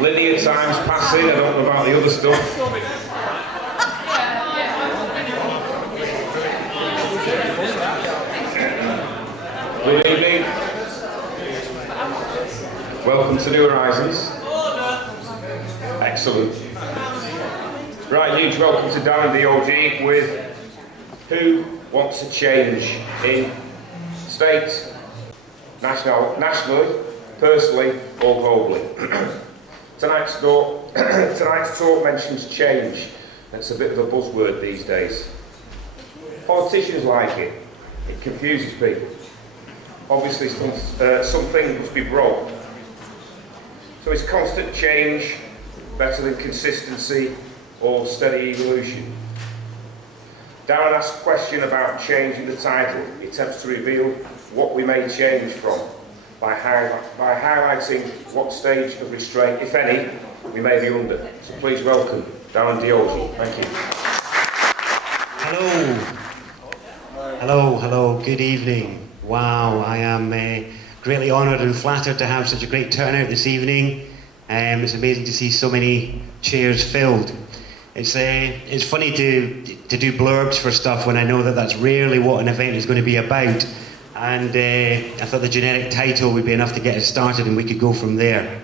Linear time's passing, I don't know about the other stuff. Good evening. Welcome to New Horizons. Excellent. Right, huge welcome to Darren Deojee with Who Wants a Change in State, nationally, personally or globally. Tonight's talk mentions change. It's a bit of a buzzword these days. Politicians like it. It confuses people. Obviously, something must be broke. So is constant change better than consistency or steady evolution? Darren asks a question about change in the title. He attempts to reveal what we may change from by highlighting what stage of restraint, if any, we may be under. So please welcome Darren Deojee. Thank you. Hello, good evening. Wow, I am greatly honoured and flattered to have such a great turnout this evening. It's amazing to see so many chairs filled. It's funny to do blurbs for stuff when I know that that's rarely what an event is going to be about. And I thought the generic title would be enough to get us started and we could go from there.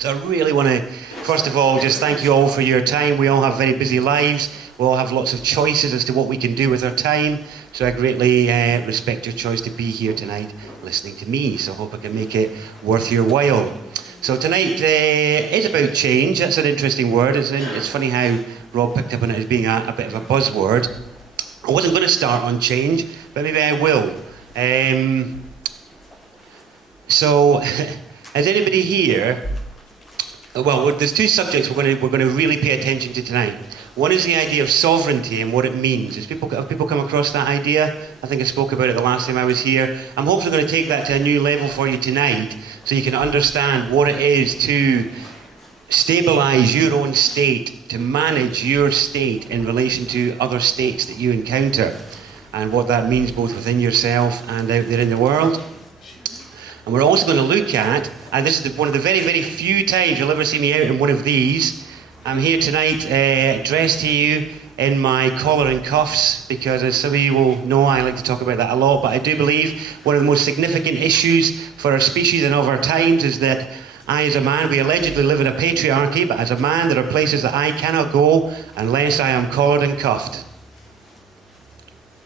So I really want to, first of all, just thank you all for your time. We all have very busy lives. We all have lots of choices as to what we can do with our time. So I greatly respect your choice to be here tonight listening to me. So I hope I can make it worth your while. So tonight is about change. That's an interesting word. It's funny how Rob picked up on it as being a bit of a buzzword. I wasn't going to start on change, but maybe I will. So, has anybody here? Well, there's two subjects we're going to really pay attention to tonight. One is the idea of sovereignty and what it means. Have people come across that idea? I think I spoke about it the last time I was here. I'm hopefully going to take that to a new level for you tonight, so you can understand what it is to stabilise your own state, to manage your state in relation to other states that you encounter, and what that means both within yourself and out there in the world. And we're also going to look at, and this is one of the very, very few times you'll ever see me out in one of these. I'm here tonight dressed to you in my collar and cuffs, because as some of you will know, I like to talk about that a lot, but I do believe one of the most significant issues for our species and of our times is that I, as a man, we allegedly live in a patriarchy, but as a man, there are places that I cannot go unless I am collared and cuffed.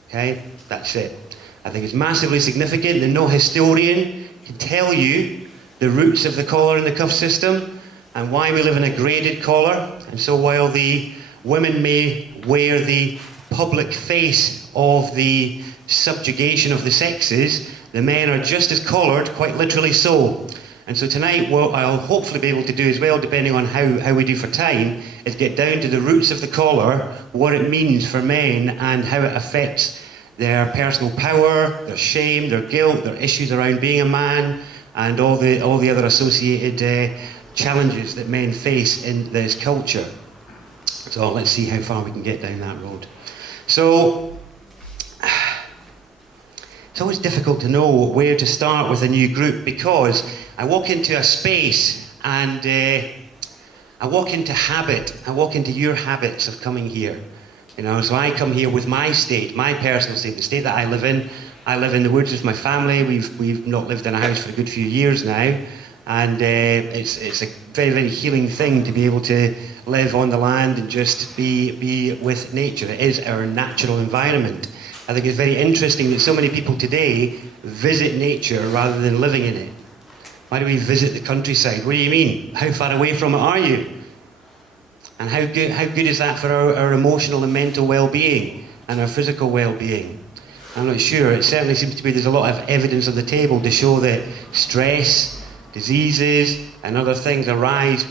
Okay, that's it. I think it's massively significant that no historian can tell you the roots of the collar and the cuff system and why we live in a graded collar. And so while the women may wear the public face of the subjugation of the sexes, the men are just as collared, quite literally so. And so tonight, what I'll hopefully be able to do as well, depending on how we do for time, is get down to the roots of the collar, what it means for men and how it affects their personal power, their shame, their guilt, their issues around being a man, and all the other associated challenges that men face in this culture. So let's see how far we can get down that road. So it's always difficult to know where to start with a new group, because I walk into a space and I walk into habit. I walk into your habits of coming here. You know, so I come here with my state, my personal state, the state that I live in. I live in the woods with my family. We've not lived in a house for a good few years now, and it's a very, very healing thing to be able to live on the land and just be with nature. It is our natural environment. I think it's very interesting that so many people today visit nature rather than living in it. Why do we visit the countryside? What do you mean? How far away from it are you? And how good is that for our emotional and mental well-being and our physical well-being? I'm not sure. It certainly seems to be there's a lot of evidence on the table to show that stress, diseases and other things arise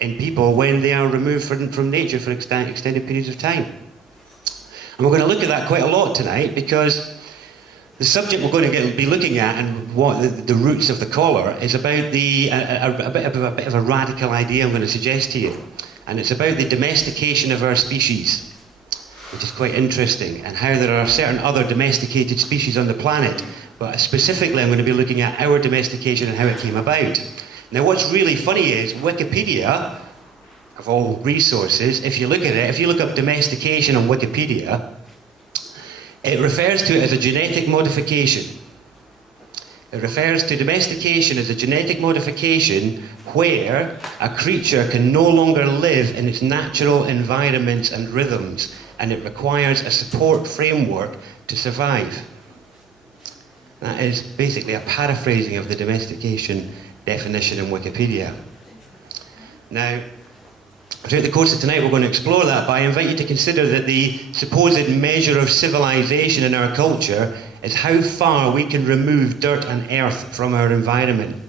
in people when they are removed from nature for extended periods of time. And we're going to look at that quite a lot tonight, because the subject we're going to be looking at and what the roots of the collar is about a bit of a radical idea I'm going to suggest to you. And it's about the domestication of our species, which is quite interesting, and how there are certain other domesticated species on the planet. But specifically, I'm going to be looking at our domestication and how it came about. Now what's really funny is Wikipedia, of all resources, if you look at it, if you look up domestication on Wikipedia, it refers to it as a genetic modification. It refers to domestication as a genetic modification where a creature can no longer live in its natural environments and rhythms, and it requires a support framework to survive. That is basically a paraphrasing of the domestication definition in Wikipedia. Now, throughout the course of tonight we're going to explore that, but I invite you to consider that the supposed measure of civilization in our culture is how far we can remove dirt and earth from our environment.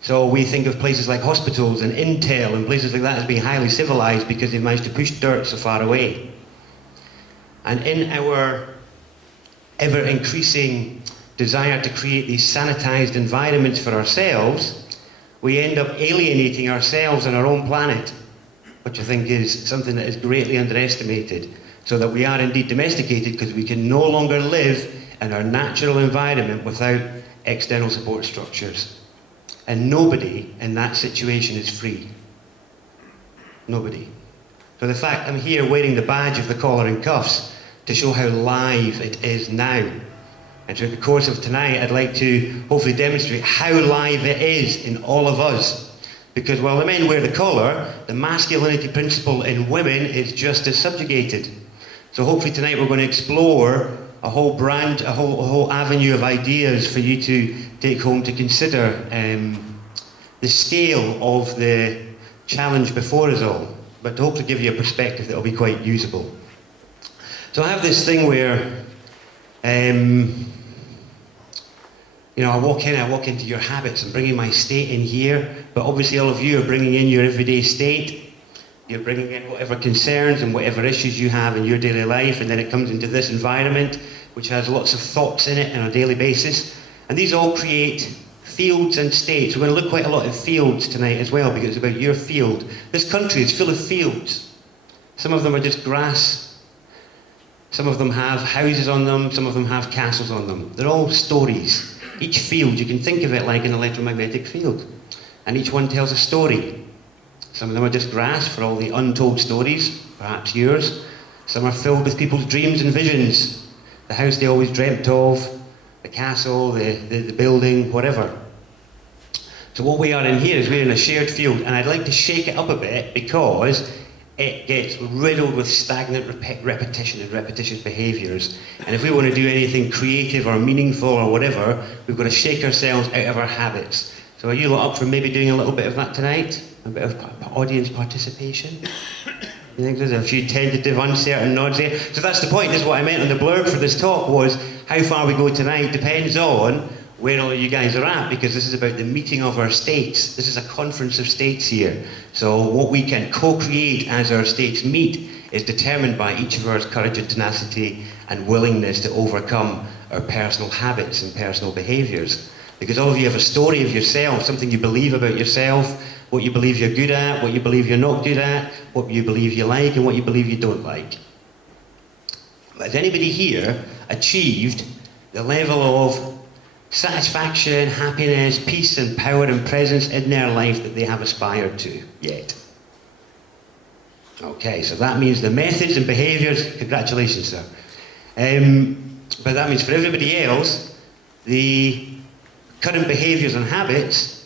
So we think of places like hospitals and Intel and places like that as being highly civilized because they've managed to push dirt so far away. And in our ever-increasing desire to create these sanitized environments for ourselves, we end up alienating ourselves and our own planet, which I think is something that is greatly underestimated, so that we are indeed domesticated because we can no longer live in our natural environment without external support structures. And nobody in that situation is free. Nobody. So the fact I'm here wearing the badge of the collar and cuffs to show how live it is now. And through the course of tonight, I'd like to hopefully demonstrate how live it is in all of us. Because while the men wear the collar, the masculinity principle in women is just as subjugated. So hopefully tonight we're going to explore a whole avenue of ideas for you to take home to consider the scale of the challenge before us all, but to hopefully give you a perspective that will be quite usable. So I have this thing where I walk into your habits. I'm bringing my state in here, but obviously all of you are bringing in your everyday state. You're bringing in whatever concerns and whatever issues you have in your daily life, and then it comes into this environment, which has lots of thoughts in it on a daily basis. And these all create fields and states. We're going to look quite a lot at fields tonight as well, because it's about your field. This country is full of fields. Some of them are just grass. Some of them have houses on them. Some of them have castles on them. They're all stories. Each field, you can think of it like an electromagnetic field. And each one tells a story. Some of them are just grass for all the untold stories, perhaps yours. Some are filled with people's dreams and visions. The house they always dreamt of, the castle, the building, whatever. So what we are in here is we're in a shared field, and I'd like to shake it up a bit because it gets riddled with stagnant repetition and repetitious behaviours. And if we want to do anything creative or meaningful or whatever, we've got to shake ourselves out of our habits. So are you lot up for maybe doing a little bit of that tonight? A bit of audience participation? You think there's a few tentative, uncertain nods there? So that's the point. This is what I meant on the blurb for this talk, was how far we go tonight depends on where all of you guys are at, because this is about the meeting of our states. This is a conference of states here. So what we can co-create as our states meet is determined by each of our courage and tenacity and willingness to overcome our personal habits and personal behaviours. Because all of you have a story of yourself, something you believe about yourself, what you believe you're good at, what you believe you're not good at, what you believe you like and what you believe you don't like. Has anybody here achieved the level of satisfaction, happiness, peace and power and presence in their life that they have aspired to yet? Okay, so that means the methods and behaviours, congratulations sir. But that means for everybody else, the current behaviours and habits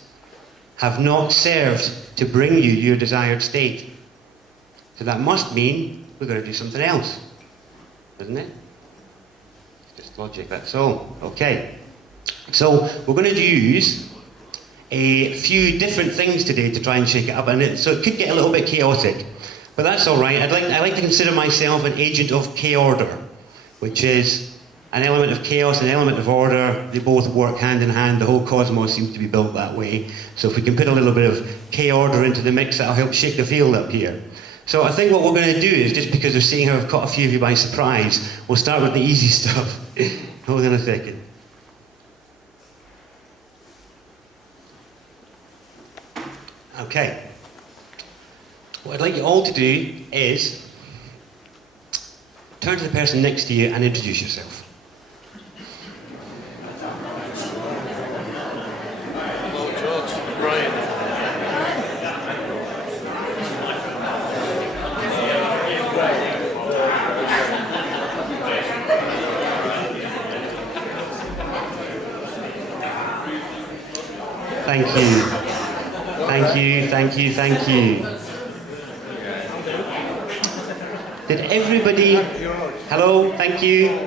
have not served to bring you your desired state. So that must mean we're going to do something else, doesn't it? It's just logic, that's all. Okay. So we're going to use a few different things today to try and shake it up, and so it could get a little bit chaotic, but that's all right. I like to consider myself an agent of K-order, which is an element of chaos, an element of order. They both work hand in hand. The whole cosmos seems to be built that way. So if we can put a little bit of K-order into the mix, that'll help shake the field up here. So I think what we're going to do is, just because of seeing how I've caught a few of you by surprise, we'll start with the easy stuff. Hold on a second. Okay. What I'd like you all to do is turn to the person next to you and introduce yourself. Hello, George. thank you, thank you. Did everybody... Hello, thank you.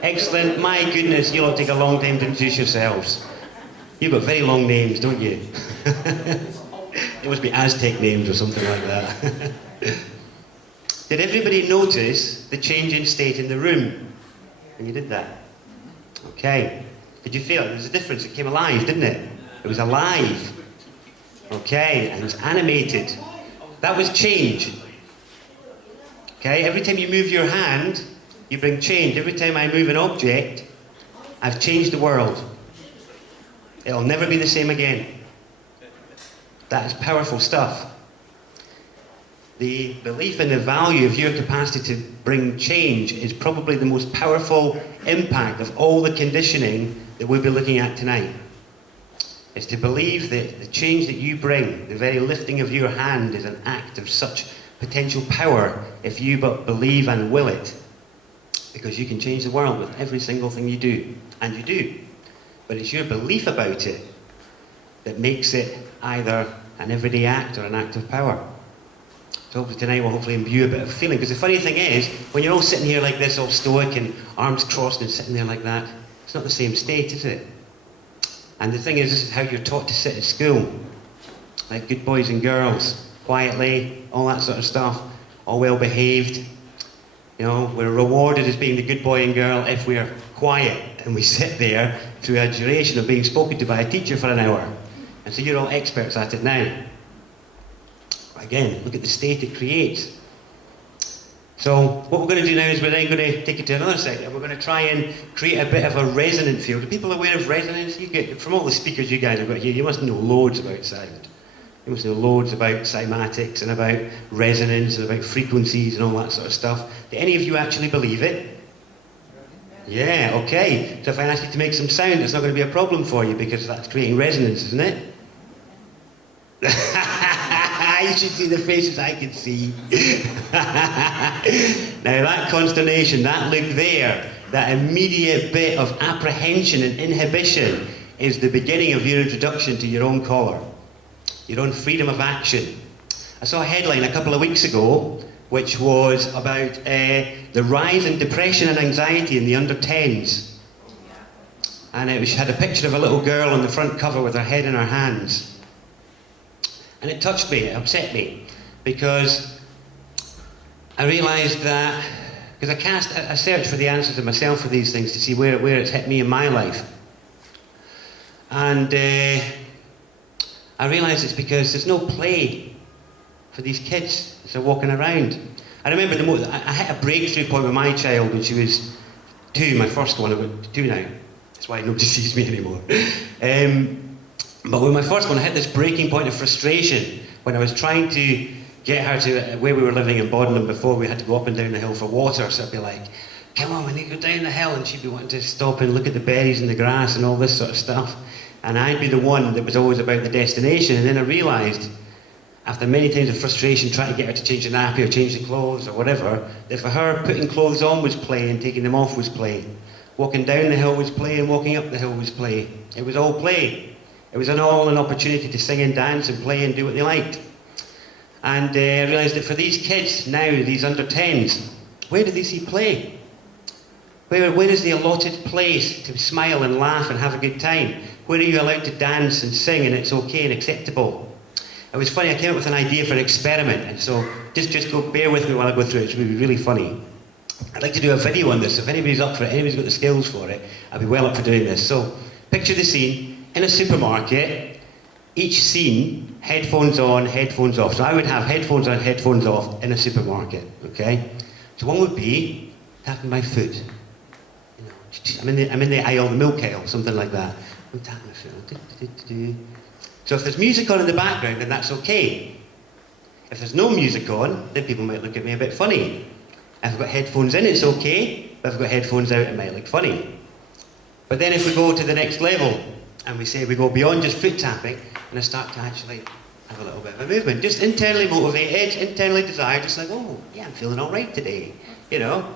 Excellent. My goodness, you'll take a long time to introduce yourselves. You've got very long names, don't you? They must be Aztec names or something like that. Did everybody notice the change in state in the room when you did that? Okay. Did you feel it? There was a difference. It came alive, didn't it? It was alive. Okay, and it was animated. That was change. Okay, every time you move your hand, you bring change. Every time I move an object, I've changed the world. It'll never be the same again. That is powerful stuff. The belief in the value of your capacity to bring change is probably the most powerful impact of all the conditioning that we'll be looking at tonight. It's to believe that the change that you bring, the very lifting of your hand, is an act of such potential power if you but believe and will it. Because you can change the world with every single thing you do. And you do. But it's your belief about it that makes it either an everyday act or an act of power. So hopefully tonight we'll hopefully imbue a bit of feeling. Because the funny thing is, when you're all sitting here like this, all stoic and arms crossed and sitting there like that, it's not the same state, is it? And the thing is, this is how you're taught to sit at school. Like good boys and girls, quietly, all that sort of stuff, all well behaved. You know, we're rewarded as being the good boy and girl if we're quiet and we sit there through a duration of being spoken to by a teacher for an hour. And so you're all experts at it now. Again, look at the state it creates. So what we're going to do now is we're then going to take it to another sector. We're going to try and create a bit of a resonant field. Are people aware of resonance? You get, from all the speakers you guys have got here, you must know loads about sound. You must know loads about cymatics and about resonance and about frequencies and all that sort of stuff. Do any of you actually believe it? Yeah, okay. So if I ask you to make some sound, it's not going to be a problem for you because that's creating resonance, isn't it? You should see the faces I can see. Now that consternation, that look there, that immediate bit of apprehension and inhibition is the beginning of your introduction to your own collar, your own freedom of action. I saw a headline a couple of weeks ago which was about the rise in depression and anxiety in the under-10s. And it had a picture of a little girl on the front cover with her head in her hands. And it touched me, it upset me, because I realised that, because I searched for the answers to myself for these things to see where it's hit me in my life. And I realised it's because there's no play for these kids as they're walking around. I remember I hit a breakthrough point with my child when she was 2, my first one, I'm 2 now. That's why nobody sees me anymore. But with my first one, I hit this breaking point of frustration when I was trying to get her to where we were living in Bodenham before. We had to go up and down the hill for water, so I'd be like, come on, we need to go down the hill, and she'd be wanting to stop and look at the berries and the grass and all this sort of stuff. And I'd be the one that was always about the destination. And then I realised, after many times of frustration trying to get her to change the nappy or change the clothes or whatever, that for her, putting clothes on was play and taking them off was play. Walking down the hill was play and walking up the hill was play. It was all play. It was an opportunity to sing and dance and play and do what they liked. And I realised that for these kids now, these under-10s, where do they see play? Where is the allotted place to smile and laugh and have a good time? Where are you allowed to dance and sing and it's okay and acceptable? It was funny, I came up with an idea for an experiment, and so just bear with me while I go through it. It's really, really funny. I'd like to do a video on this. If anybody's up for it, anybody's got the skills for it, I'd be well up for doing this. So picture the scene. In a supermarket, each scene, headphones on, headphones off. So I would have headphones on, headphones off in a supermarket, okay? So one would be tapping my foot. You know, I'm in the aisle, the milk aisle, something like that. I'm tapping my foot. So if there's music on in the background, then that's okay. If there's no music on, then people might look at me a bit funny. If I've got headphones in, it's okay. But if I've got headphones out, it might look funny. But then if we go to the next level, and we say we go beyond just foot tapping, and I start to actually have a little bit of a movement. Just internally motivated, internally desired, just like, oh, yeah, I'm feeling all right today, you know.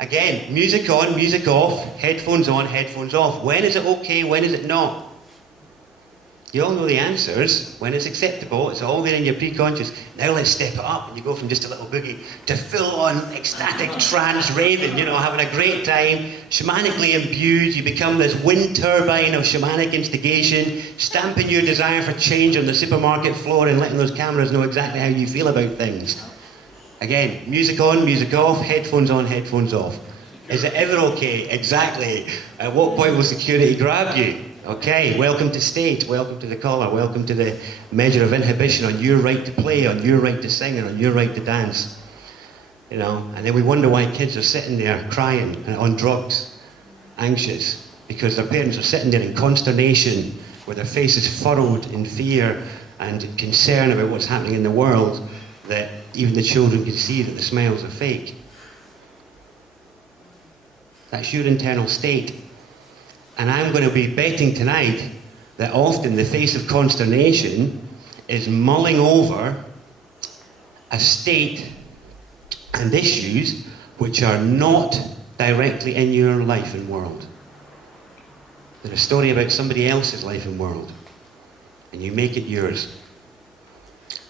Again, music on, music off, headphones on, headphones off. When is it okay, when is it not? You all know the answers. When it's acceptable, it's all there in your pre-conscious. Now let's step it up, and you go from just a little boogie to full-on ecstatic trance raving, having a great time, shamanically imbued. You become this wind turbine of shamanic instigation, stamping your desire for change on the supermarket floor and letting those cameras know exactly how you feel about things. Again, music on, music off, headphones on, headphones off. Is it ever okay? Exactly. At what point will security grab you? Okay, welcome to state, welcome to the collar, welcome to the measure of inhibition on your right to play, on your right to sing, and on your right to dance. And then we wonder why kids are sitting there crying and on drugs, anxious, because their parents are sitting there in consternation, with their faces furrowed in fear and concern about what's happening in the world, that even the children can see that the smiles are fake. That's your internal state. And I'm going to be betting tonight that often the face of consternation is mulling over a state and issues which are not directly in your life and world. They're a story about somebody else's life and world, and you make it yours.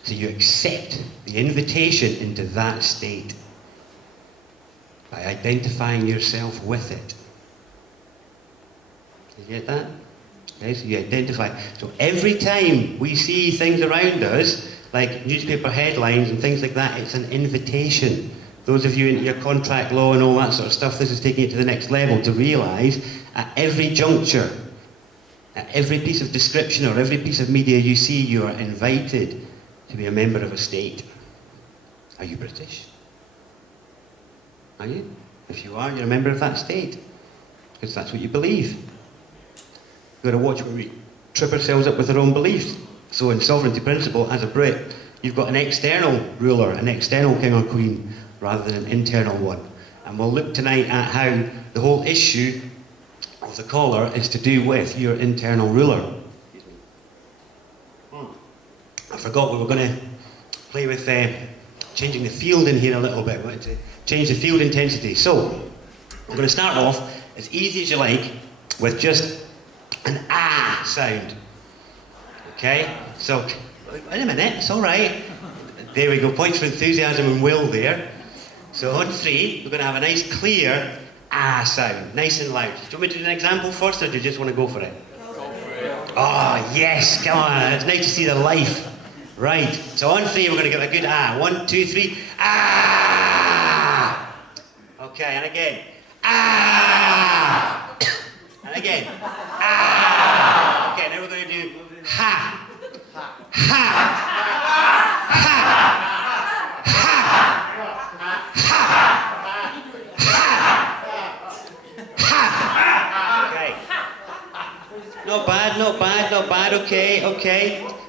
So you accept the invitation into that state by identifying yourself with it. Did you get that? Okay, so you identify. So every time we see things around us, like newspaper headlines and things like that, it's an invitation. Those of you into your contract law and all that sort of stuff, this is taking it to the next level to realise at every juncture, at every piece of description or every piece of media you see, you are invited to be a member of a state. Are you British? Are you? If you are, you're a member of that state, because that's what you believe. We've got to watch where we trip ourselves up with our own beliefs. So in sovereignty principle, as a Brit, you've got an external ruler, an external king or queen, rather than an internal one. And we'll look tonight at how the whole issue of the collar is to do with your internal ruler. I forgot we were going to play with changing the field in here a little bit. We wanted to change the field intensity. So we're going to start off as easy as you like with just an ah sound. Okay? So, wait a minute, it's all right. There we go, points for enthusiasm and will there. So on 3, we're going to have a nice clear ah sound, nice and loud. Do you want me to do an example first, or do you just want to go for it? Go for it. Oh, yes, come on, it's nice to see the life. Right, so on 3, we're going to give a good ah. 1, 2, 3, ah! Okay, and again, ah! And again, ah! Okay, now we're going to do ha! Ha! Ha! Ha! Ha! Ha! Okay. Not bad, not bad, not bad, okay.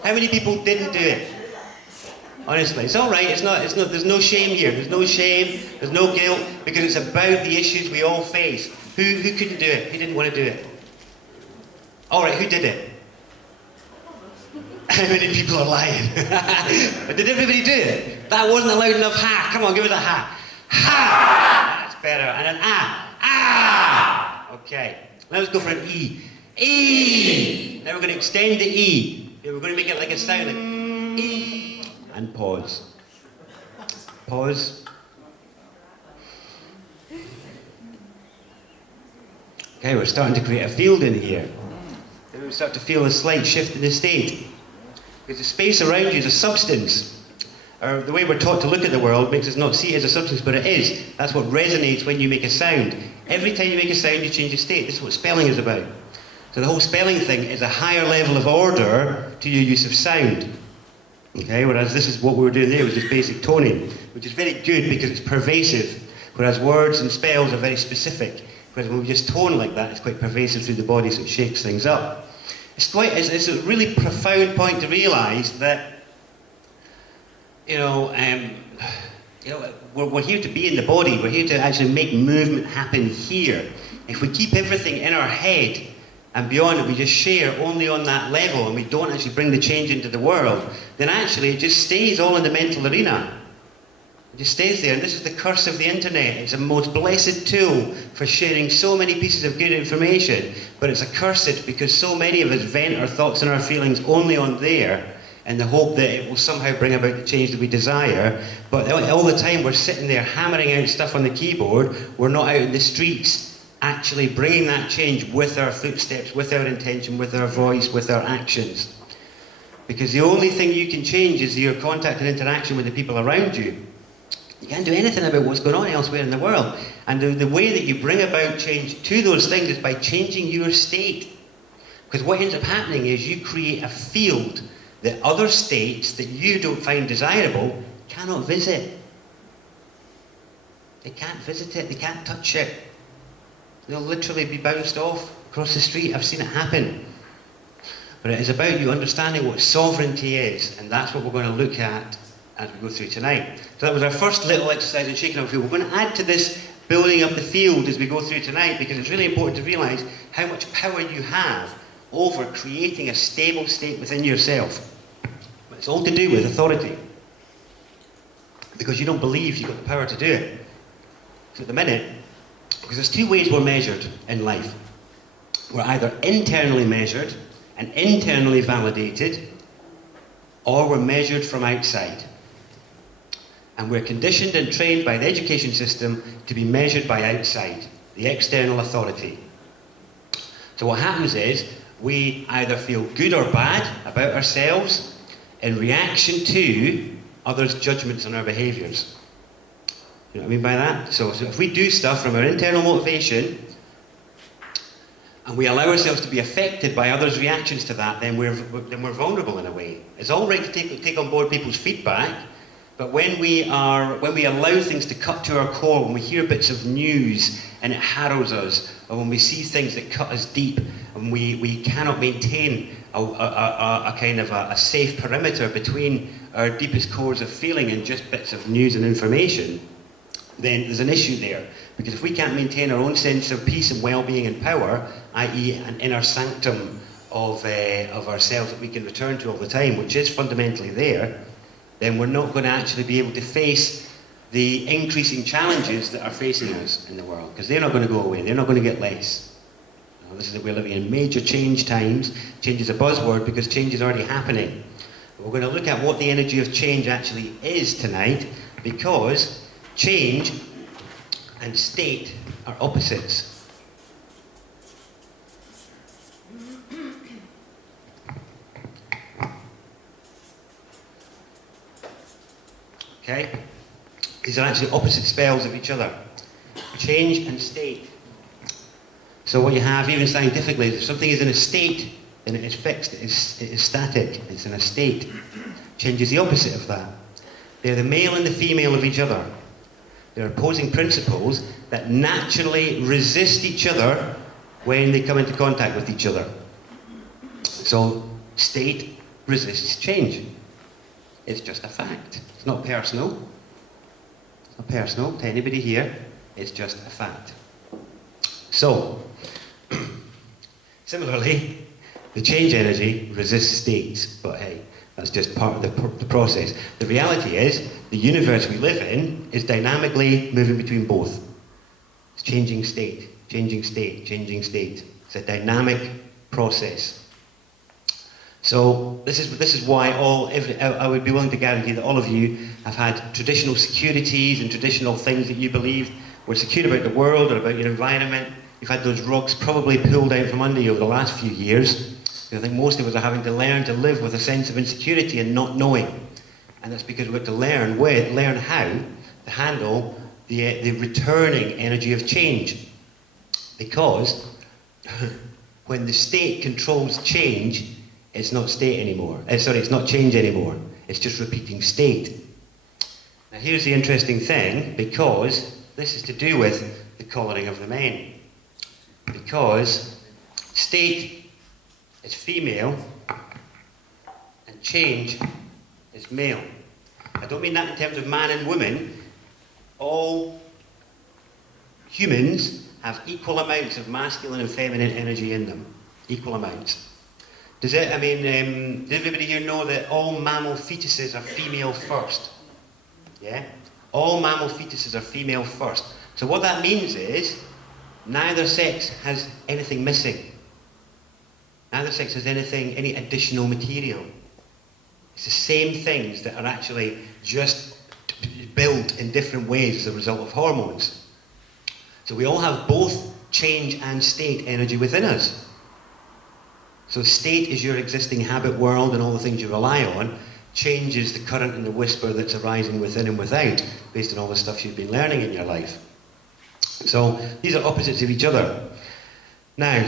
How many people didn't do it? Honestly, it's all right. There's no shame here. There's no shame. There's no guilt, because it's about the issues we all face. Who couldn't do it? Who didn't want to do it? All right, who did it? How many people are lying? But did everybody do it? That wasn't a loud enough ha. Come on, give it a ha. Ha. That's better. And an ah. Ah. Okay. Now let's go for an e. E. Now we're going to extend the e. We're going to make it like a sound, like e, and pause. Pause. Okay, we're starting to create a field in here. Then we start to feel a slight shift in the state. Because the space around you is a substance. Or the way we're taught to look at the world makes us not see it as a substance, but it is. That's what resonates when you make a sound. Every time you make a sound, you change your state. This is what spelling is about. So the whole spelling thing is a higher level of order to your use of sound. Okay, whereas this is what we were doing there, was just basic toning, which is very good because it's pervasive, whereas words and spells are very specific. Whereas when we just tone like that, it's quite pervasive through the body, so it shakes things up. It's a really profound point to realise that, we're here to be in the body. We're here to actually make movement happen here. If we keep everything in our head and beyond it, we just share only on that level, and we don't actually bring the change into the world, then actually it just stays all in the mental arena. It just stays there, and this is the curse of the internet. It's a most blessed tool for sharing so many pieces of good information, but it's accursed because so many of us vent our thoughts and our feelings only on there in the hope that it will somehow bring about the change that we desire. But all the time we're sitting there hammering out stuff on the keyboard, we're not out in the streets actually bringing that change with our footsteps, with our intention, with our voice, with our actions. Because the only thing you can change is your contact and interaction with the people around you. You can't do anything about what's going on elsewhere in the world. And the way that you bring about change to those things is by changing your state. Because what ends up happening is you create a field that other states that you don't find desirable cannot visit. They can't visit it, they can't touch it. They'll literally be bounced off across the street. I've seen it happen. But it is about you understanding what sovereignty is, and that's what we're going to look at as we go through tonight. So that was our first little exercise in shaking up the field. We're going to add to this building up the field as we go through tonight, because it's really important to realise how much power you have over creating a stable state within yourself. But it's all to do with authority, because you don't believe you've got the power to do it. So at the minute, because there's two ways we're measured in life. We're either internally measured and internally validated, or we're measured from outside. And we're conditioned and trained by the education system to be measured by outside, the external authority. So what happens is, we either feel good or bad about ourselves in reaction to others' judgments on our behaviours. You know what I mean by that? So if we do stuff from our internal motivation, and we allow ourselves to be affected by others' reactions to that, then we're vulnerable in a way. It's all right to take on board people's feedback, but when we allow things to cut to our core, when we hear bits of news and it harrows us, or when we see things that cut us deep, and we cannot maintain a kind of a safe perimeter between our deepest cores of feeling and just bits of news and information, then there's an issue there. Because if we can't maintain our own sense of peace and well-being and power, i.e. an inner sanctum of ourselves that we can return to all the time, which is fundamentally there, then we're not going to actually be able to face the increasing challenges that are facing us in the world, because they're not going to go away, they're not going to get less. We're living in major change times. Change is a buzzword because change is already happening. We're going to look at what the energy of change actually is tonight, because change and state are opposites. Okay? These are actually opposite spells of each other. Change and state. So what you have, even scientifically, if something is in a state, then it is fixed, it is static, it's in a state. Change is the opposite of that. They're the male and the female of each other. They're opposing principles that naturally resist each other when they come into contact with each other. So, state resists change. It's just a fact. It's not personal. It's not personal to anybody here. It's just a fact. So, similarly, the change energy resists states, but hey, that's just part of the process. The reality is, the universe we live in is dynamically moving between both. It's changing state, changing state, changing state. It's a dynamic process. So this is why I would be willing to guarantee that all of you have had traditional securities and traditional things that you believed were secure about the world or about your environment. You've had those rocks probably pulled out from under you over the last few years. I think most of us are having to learn to live with a sense of insecurity and not knowing. And that's because we've got to learn how to handle the returning energy of change. Because when the state controls change, it's not state anymore. It's not change anymore. It's just repeating state. Now here's the interesting thing, because this is to do with the collaring of the men. Because state is female and change is male. I don't mean that in terms of man and woman. All humans have equal amounts of masculine and feminine energy in them. Equal amounts. Does everybody here know that all mammal fetuses are female first? Yeah? All mammal fetuses are female first. So what that means is, neither sex has anything missing. Neither sex has any additional material. It's the same things that are actually just built in different ways as a result of hormones. So we all have both change and state energy within us. So state is your existing habit world and all the things you rely on. Change is the current and the whisper that's arising within and without, based on all the stuff you've been learning in your life. So these are opposites of each other. Now,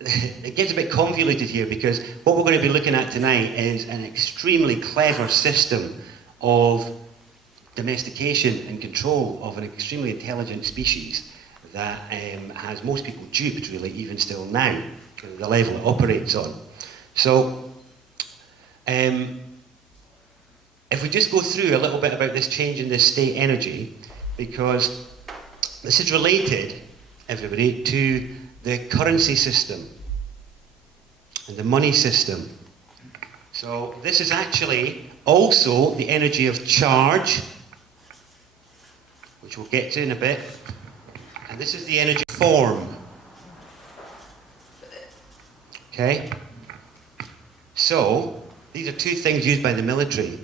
it gets a bit convoluted here because what we're going to be looking at tonight is an extremely clever system of domestication and control of an extremely intelligent species that has most people duped, really, even still now, the level it operates on. So, if we just go through a little bit about this change in this state energy, because this is related, everybody, to the currency system and the money system. So this is actually also the energy of charge, which we'll get to in a bit, and this is the energy of form. Okay? So, these are two things used by the military.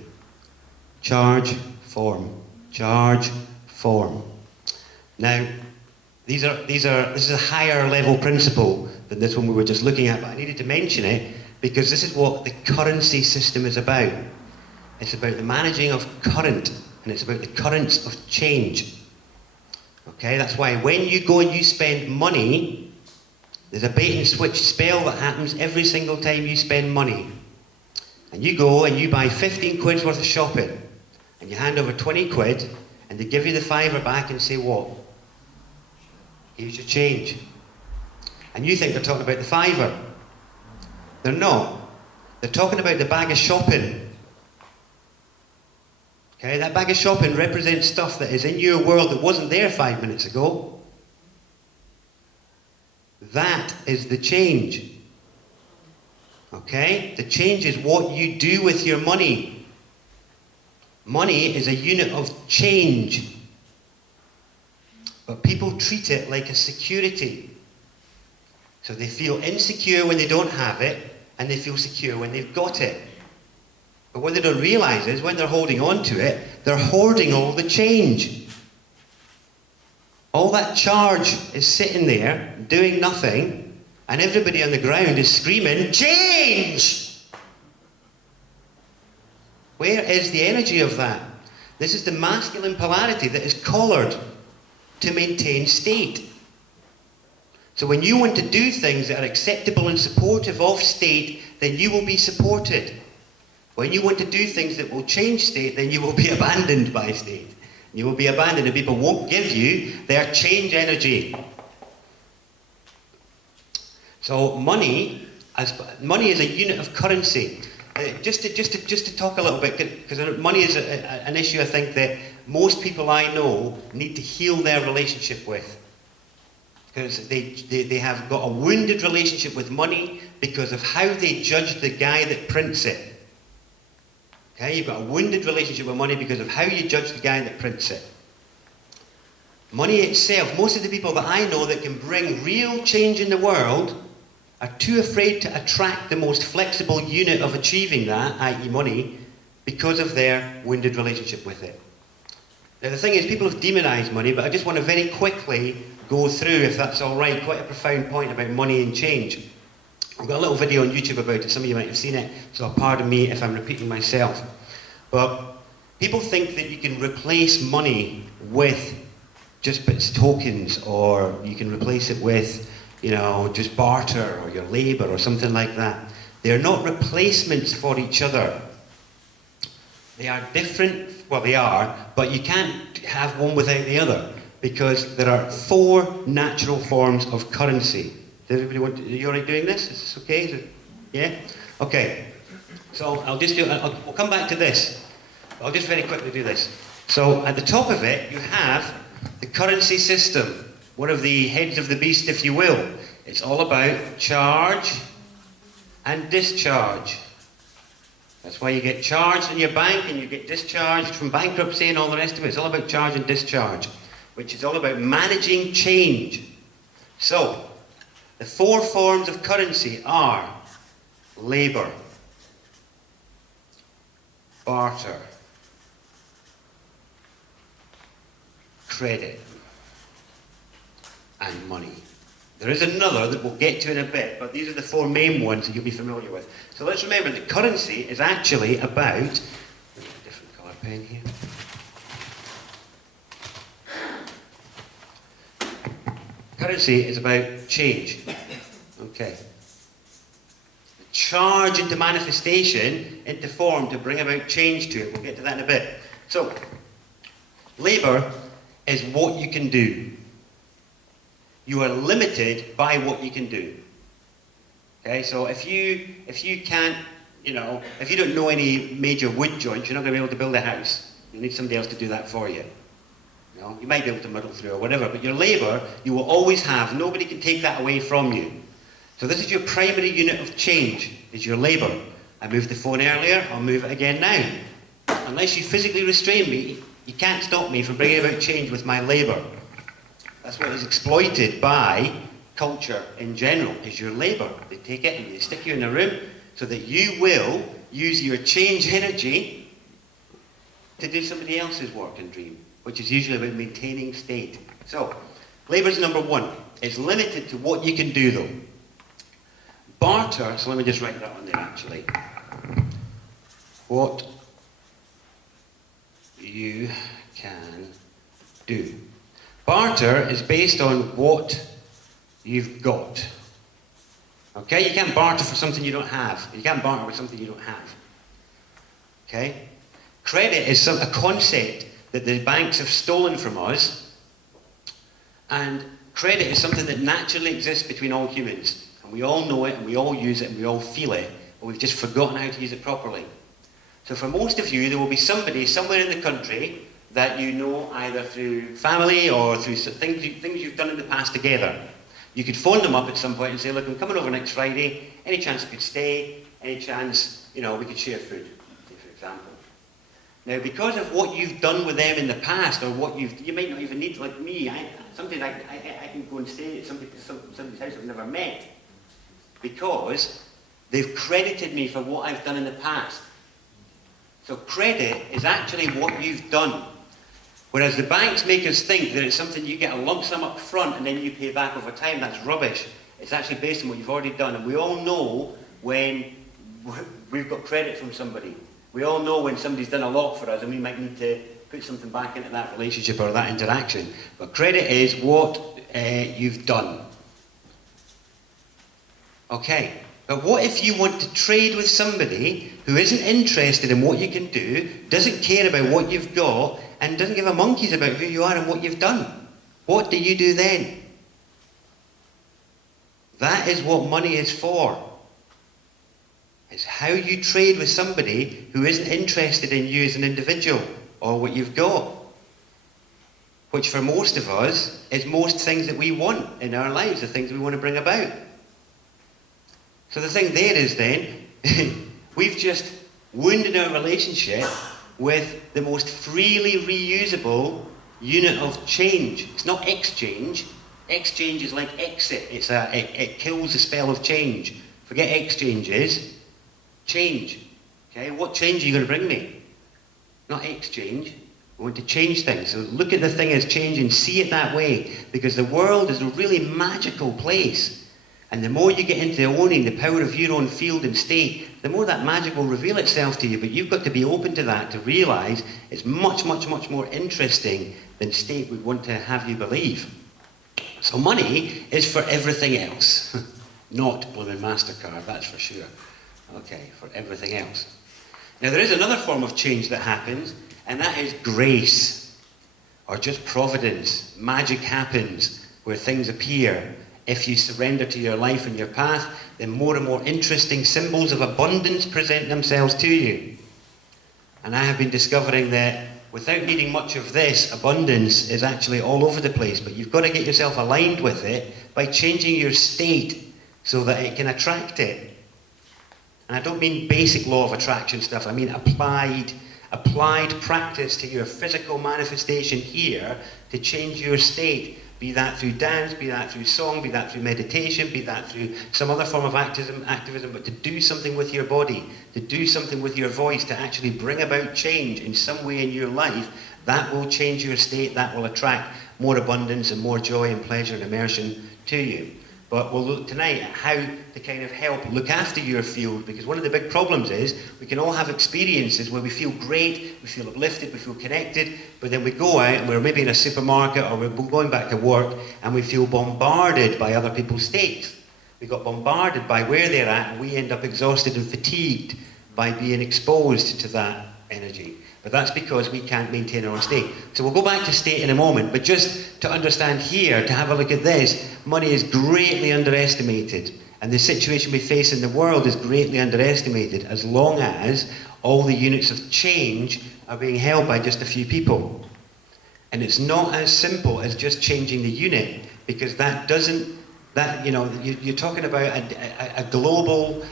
Charge, form. Charge, form. Now, this is a higher level principle than this one we were just looking at, but I needed to mention it because this is what the currency system is about. It's about the managing of current, and it's about the currents of change. Okay, that's why when you go and you spend money, there's a bait and switch spell that happens every single time you spend money. And you go and you buy 15 quid's worth of shopping, and you hand over 20 quid, and they give you the £5 back and say, what? Here's your change. And you think they're talking about the £5. They're not. They're talking about the bag of shopping. Okay, that bag of shopping represents stuff that is in your world that wasn't there 5 minutes ago. That is the change. Okay? The change is what you do with your money. Money is a unit of change. But people treat it like a security. So they feel insecure when they don't have it, and they feel secure when they've got it. But what they don't realise is, when they're holding on to it, they're hoarding all the change. All that charge is sitting there, doing nothing, and everybody on the ground is screaming, change! Where is the energy of that? This is the masculine polarity that is collared to maintain state. So when you want to do things that are acceptable and supportive of state, then you will be supported. When you want to do things that will change state, then you will be abandoned by state. You will be abandoned, and people won't give you their change energy. So money is a unit of currency. Just to talk a little bit, because money is an issue I think that most people I know need to heal their relationship with. Because they have got a wounded relationship with money because of how they judge the guy that prints it. Okay, you've got a wounded relationship with money because of how you judge the guy that prints it. Money itself, most of the people that I know that can bring real change in the world are too afraid to attract the most flexible unit of achieving that, i.e. money, because of their wounded relationship with it. Now the thing is, people have demonized money, but I just want to very quickly go through, if that's all right, quite a profound point about money and change. I've got a little video on YouTube about it, some of you might have seen it, so pardon me if I'm repeating myself. But people think that you can replace money with just bits tokens, or you can replace it with, just barter, or your labour, or something like that. They're not replacements for each other. They are different, well they are, but you can't have one without the other, because there are 4 natural forms of currency. Does everybody want to, are you already doing this? Is this okay? Is it, yeah? Okay. So we'll come back to this. I'll just very quickly do this. So at the top of it, you have the currency system, one of the heads of the beast, if you will. It's all about charge and discharge. That's why you get charged in your bank and you get discharged from bankruptcy and all the rest of it. It's all about charge and discharge, which is all about managing change. So, the 4 forms of currency are labour, barter, credit, and money. There is another that we'll get to in a bit, but these are the 4 main ones that you'll be familiar with. So let's remember that currency is actually about, let me get a different colour pen here. Currency is about change. Okay. Charge into manifestation, into form to bring about change to it. We'll get to that in a bit. So, labour is what you can do. You are limited by what you can do. Okay, so if you can't, if you don't know any major wood joints, you're not going to be able to build a house. You need somebody else to do that for you. You might be able to muddle through or whatever, but your labour, you will always have. Nobody can take that away from you. So this is your primary unit of change, is your labour. I moved the phone earlier, I'll move it again now. Unless you physically restrain me, you can't stop me from bringing about change with my labour. That's what is exploited by culture in general, is your labour. They take it and they stick you in a room so that you will use your change energy to do somebody else's work and dream, which is usually about maintaining state. So, labour's number 1. It's limited to what you can do though. Barter, so let me just write that on there actually. What you can do. Barter is based on what you've got. Okay? You can't barter for something you don't have. You can't barter with something you don't have. Okay? Credit is a concept that the banks have stolen from us, and credit is something that naturally exists between all humans. And we all know it, and we all use it, and we all feel it, but we've just forgotten how to use it properly. So for most of you, there will be somebody somewhere in the country that you know either through family or through things you've done in the past together. You could phone them up at some point and say, look, I'm coming over next Friday, any chance you could stay, any chance, we could share food, for example. Now, because of what you've done with them in the past, or what you might not even need, like me, sometimes I can go and stay at somebody's house I've never met, because they've credited me for what I've done in the past. So credit is actually what you've done. Whereas the banks make us think that it's something you get a lump sum up front and then you pay back over time. That's rubbish. It's actually based on what you've already done. And we all know when we've got credit from somebody. We all know when somebody's done a lot for us and we might need to put something back into that relationship or that interaction. But credit is what you've done. Okay. But what if you want to trade with somebody who isn't interested in what you can do, doesn't care about what you've got, and doesn't give a monkey's about who you are and what you've done? What do you do then? That is what money is for. It's how you trade with somebody who isn't interested in you as an individual or what you've got. Which for most of us is most things that we want in our lives, the things we want to bring about. So the thing there is then, we've just wounded our relationship with the most freely reusable unit of change. It's not exchange. Exchange is like exit. It kills the spell of change. Forget exchanges. Change. Okay, what change are you going to bring me? Not exchange. We want to change things. So look at the thing as change and see it that way, because the world is a really magical place. And the more you get into owning the power of your own field and state, the more that magic will reveal itself to you. But you've got to be open to that, to realise it's much, much, much more interesting than state would want to have you believe. So money is for everything else. Not blooming MasterCard, that's for sure. Okay, for everything else. Now there is another form of change that happens, and that is grace. Or just providence. Magic happens where things appear. If you surrender to your life and your path, then more and more interesting symbols of abundance present themselves to you. And I have been discovering that without needing much of this, abundance is actually all over the place. But you've got to get yourself aligned with it by changing your state so that it can attract it. And I don't mean basic law of attraction stuff, I mean applied practice to your physical manifestation here to change your state, be that through dance, be that through song, be that through meditation, be that through some other form of activism, but to do something with your body, to do something with your voice, to actually bring about change in some way in your life, that will change your state, that will attract more abundance and more joy and pleasure and immersion to you. But we'll look tonight at how to kind of help look after your field, because one of the big problems is we can all have experiences where we feel great, we feel uplifted, we feel connected, but then we go out and we're maybe in a supermarket or we're going back to work and we feel bombarded by other people's states. We got bombarded by where they're at and we end up exhausted and fatigued by being exposed to that energy. But that's because we can't maintain our own state. So we'll go back to state in a moment, but just to understand here, to have a look at this, money is greatly underestimated. And the situation we face in the world is greatly underestimated as long as all the units of change are being held by just a few people. And it's not as simple as just changing the unit, because that doesn't, you're talking about a global,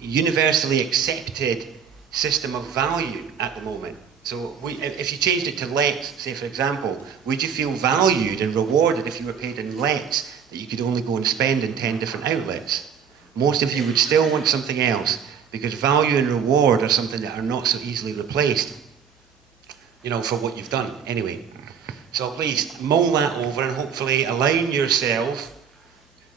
universally accepted system of value at the moment. So if you changed it to lets, say for example, would you feel valued and rewarded if you were paid in lets that you could only go and spend in 10 different outlets? Most of you would still want something else, because value and reward are something that are not so easily replaced, for what you've done anyway. So please mull that over and hopefully align yourself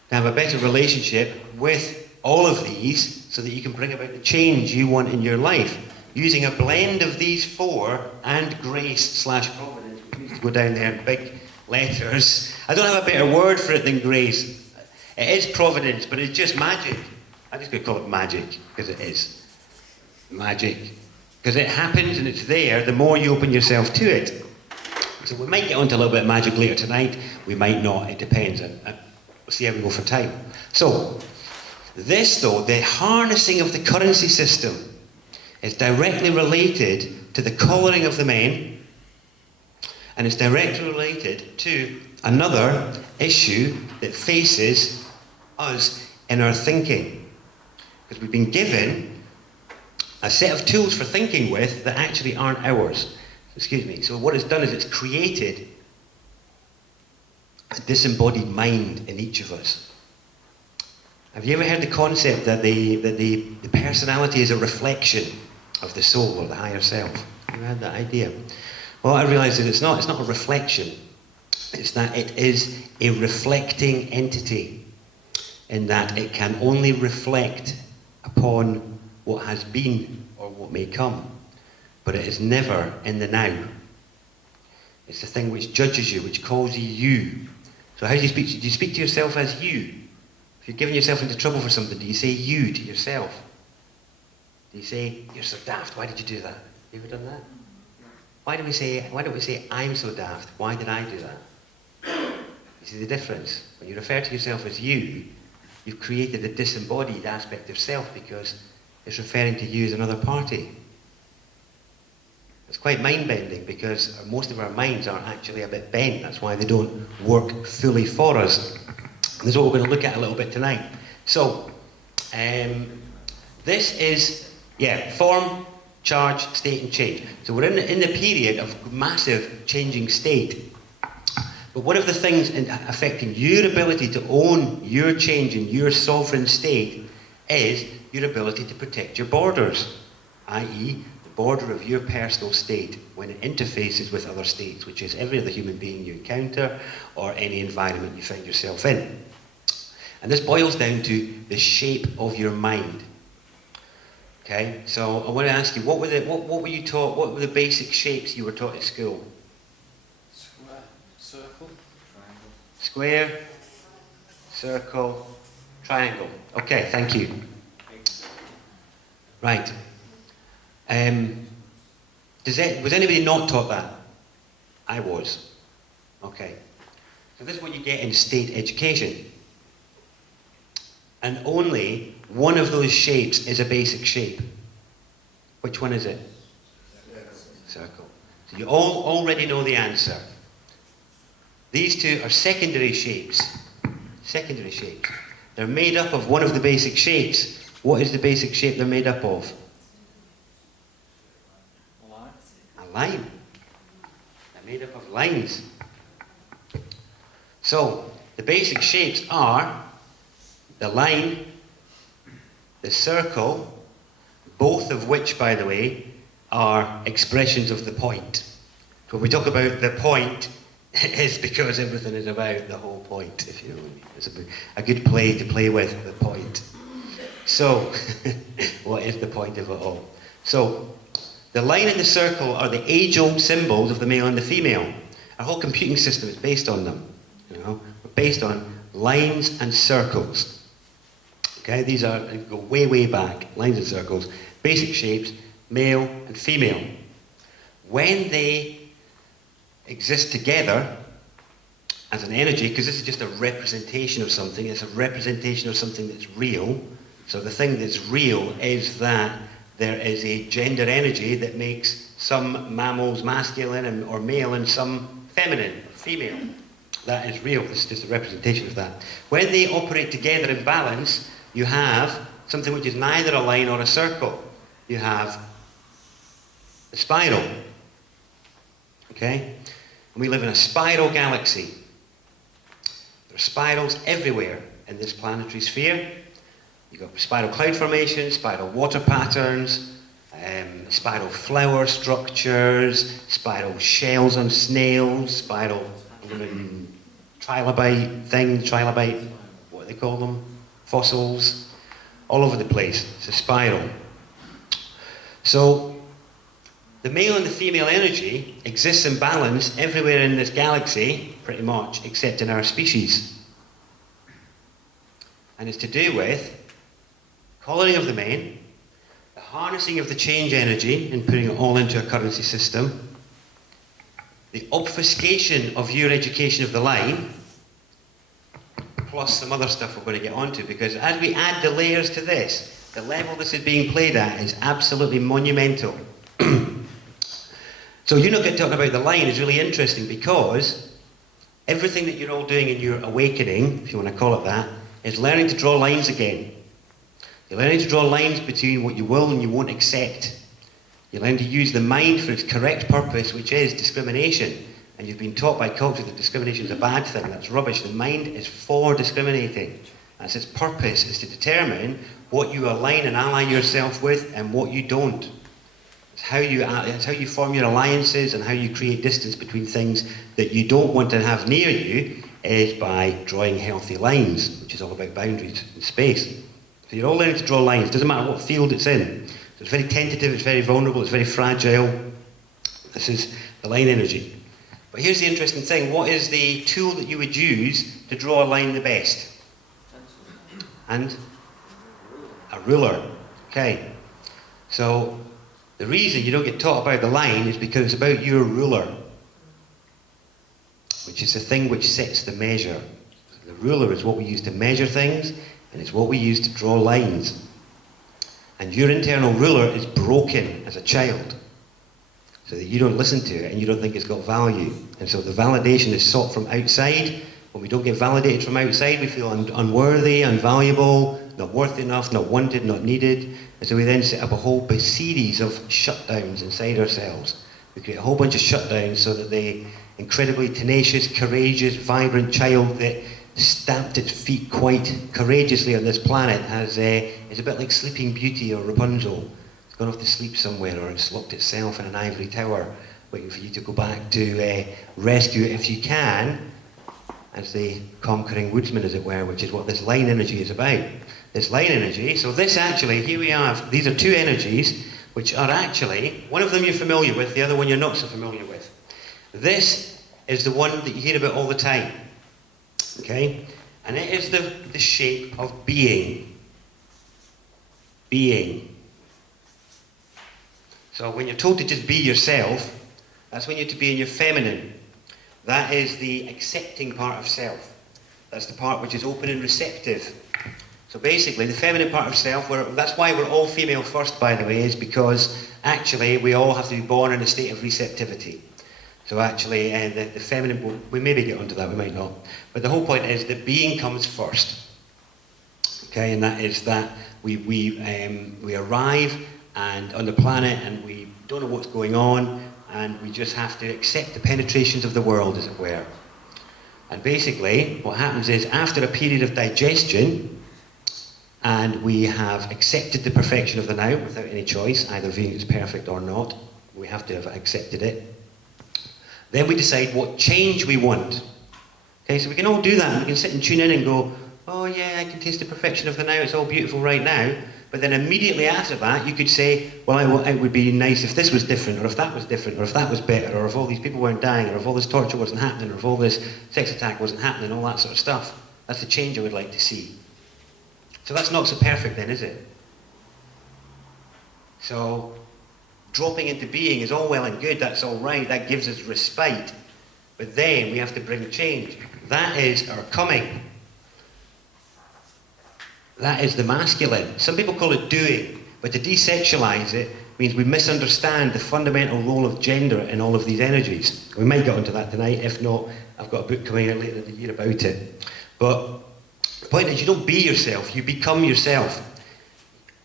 to have a better relationship with all of these, so that you can bring about the change you want in your life, using a blend of these four and grace/providence, which needs to go down there in big letters. I don't have a better word for it than grace. It is providence, but it's just magic. I'm just going to call it magic, because it is. Magic. Because it happens and it's there the more you open yourself to it. So we might get onto a little bit of magic later tonight, we might not, it depends. And we'll see how we go for time. So, this, though, the harnessing of the currency system is directly related to the collaring of the men, and it's directly related to another issue that faces us in our thinking. Because we've been given a set of tools for thinking with that actually aren't ours. Excuse me. So what it's done is it's created a disembodied mind in each of us. Have you ever heard the concept that the personality is a reflection of the soul or the higher self? Have you had that idea? Well, I realised that it's not a reflection. It's that it is a reflecting entity, in that it can only reflect upon what has been or what may come. But it is never in the now. It's the thing which judges you, which calls you you. So how do you speak? Do you speak to yourself as you? If you're giving yourself into trouble for something, do you say you to yourself? Do you say, you're so daft, why did you do that? Have you ever done that? Why don't we say, I'm so daft, why did I do that? You see the difference? When you refer to yourself as you, you've created a disembodied aspect of self, because it's referring to you as another party. It's quite mind-bending, because most of our minds are actually a bit bent. That's why they don't work fully for us. And this is what we're going to look at a little bit tonight. So, this is, form, charge, state and change. So we're in the period of massive changing state. But one of the things affecting your ability to own your change in your sovereign state is your ability to protect your borders, i.e. the border of your personal state when it interfaces with other states, which is every other human being you encounter or any environment you find yourself in. And this boils down to the shape of your mind. Okay, so I want to ask you, what were you taught? What were the basic shapes you were taught at school? Square, circle, triangle. Square, circle, triangle. Okay, thank you. Right. Was anybody not taught that? I was. Okay. So this is what you get in state education. And only one of those shapes is a basic shape. Which one is it? Circle. So you all already know the answer. These two are secondary shapes. Secondary shapes. They're made up of one of the basic shapes, What is the basic shape they're made up of? Line. A line. They're made up of lines. So, the basic shapes are the line, the circle, both of which, by the way, are expressions of the point. So when we talk about the point, it's because everything is about the whole point, if you know what I mean. It's a good play to play with, the point. So, what is the point of it all? So, the line and the circle are the age-old symbols of the male and the female. Our whole computing system is based on them. You know, we're based on lines and circles. Okay, these go way, way back, lines and circles, basic shapes, male and female. When they exist together as an energy, because this is just a representation of something, it's a representation of something that's real. So the thing that's real is that there is a gender energy that makes some mammals masculine or male and some feminine, or female. That is real, this is just a representation of that. When they operate together in balance, you have something which is neither a line or a circle. You have a spiral. Okay? And we live in a spiral galaxy. There are spirals everywhere in this planetary sphere. You've got spiral cloud formations, spiral water patterns, spiral flower structures, spiral shells on snails, spiral trilobite, what do they call them? Fossils, all over the place. It's a spiral. So, the male and the female energy exists in balance everywhere in this galaxy, pretty much, except in our species. And it's to do with collaring of the men, the harnessing of the change energy and putting it all into a currency system, the obfuscation of your education of the line, plus some other stuff we're going to get onto, because as we add the layers to this, the level this is being played at is absolutely monumental. So you're not going to talk about the line is really interesting because everything that you're all doing in your awakening, if you want to call it that, is learning to draw lines again. You're learning to draw lines between what you will and you won't accept. You're learning to use the mind for its correct purpose, which is discrimination. And you've been taught by culture that discrimination is a bad thing. That's rubbish. The mind is for discriminating. That's its purpose, is to determine what you align and ally yourself with and what you don't. It's how you form your alliances and how you create distance between things that you don't want to have near you is by drawing healthy lines, which is all about boundaries and space. So you're all learning to draw lines. It doesn't matter what field it's in. So it's very tentative, it's very vulnerable, it's very fragile. This is the line energy. But here's the interesting thing. What is the tool that you would use to draw a line the best? And a ruler. Okay. So the reason you don't get taught about the line is because it's about your ruler, which is the thing which sets the measure. The ruler is what we use to measure things, and it's what we use to draw lines. And your internal ruler is broken as a child, so that you don't listen to it and you don't think it's got value. And so the validation is sought from outside. When we don't get validated from outside, we feel unworthy, unvaluable, not worth enough, not wanted, not needed. And so we then set up a whole series of shutdowns inside ourselves. We create a whole bunch of shutdowns so that the incredibly tenacious, courageous, vibrant child that stamped its feet quite courageously on this planet is a bit like Sleeping Beauty or Rapunzel. It's gone off to sleep somewhere, or it's locked itself in an ivory tower, waiting for you to go back to rescue it if you can, as the conquering woodsman, as it were, which is what this line energy is about. This line energy, so this actually, here we have, these are two energies, which are actually, one of them you're familiar with, the other one you're not so familiar with. This is the one that you hear about all the time, okay? And it is the shape of being. Being. So when you're told to just be yourself, that's when you're to be in your feminine. That is the accepting part of self. That's the part which is open and receptive. So basically, the feminine part of self, that's why we're all female first, by the way, is because actually we all have to be born in a state of receptivity. So actually, the feminine, we maybe get onto that, we might not. But the whole point is that being comes first. Okay, and that is that We arrive and on the planet and we don't know what's going on, and we just have to accept the penetrations of the world, as it were. And basically, what happens is, after a period of digestion, and we have accepted the perfection of the now without any choice, either viewing it as perfect or not, we have to have accepted it. Then we decide what change we want. Okay, so we can all do that. We can sit and tune in and go, oh yeah, I can taste the perfection of the now, it's all beautiful right now. But then immediately after that, you could say, well, it would be nice if this was different, or if that was different, or if that was better, or if all these people weren't dying, or if all this torture wasn't happening, or if all this sex attack wasn't happening, all that sort of stuff. That's the change I would like to see. So that's not so perfect then, is it? So dropping into being is all well and good, that's all right, that gives us respite. But then we have to bring change. That is our coming. That is the masculine. Some people call it doing, but to desexualize it means we misunderstand the fundamental role of gender in all of these energies. We might get onto that tonight. If not, I've got a book coming out later in the year about it. But the point is, you don't be yourself, you become yourself.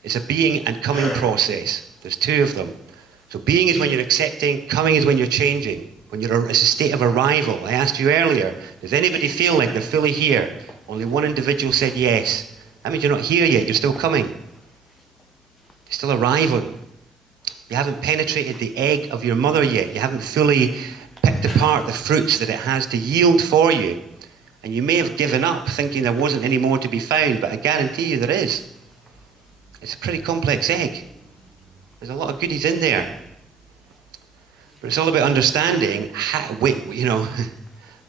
It's a being and coming process. There's two of them. So being is when you're accepting, coming is when you're changing. It's a state of arrival. I asked you earlier, does anybody feel like they're fully here? Only one individual said yes. That means you're not here yet, you're still coming. You're still arriving. You haven't penetrated the egg of your mother yet. You haven't fully picked apart the fruits that it has to yield for you. And you may have given up thinking there wasn't any more to be found, but I guarantee you there is. It's a pretty complex egg. There's a lot of goodies in there. But it's all about understanding how,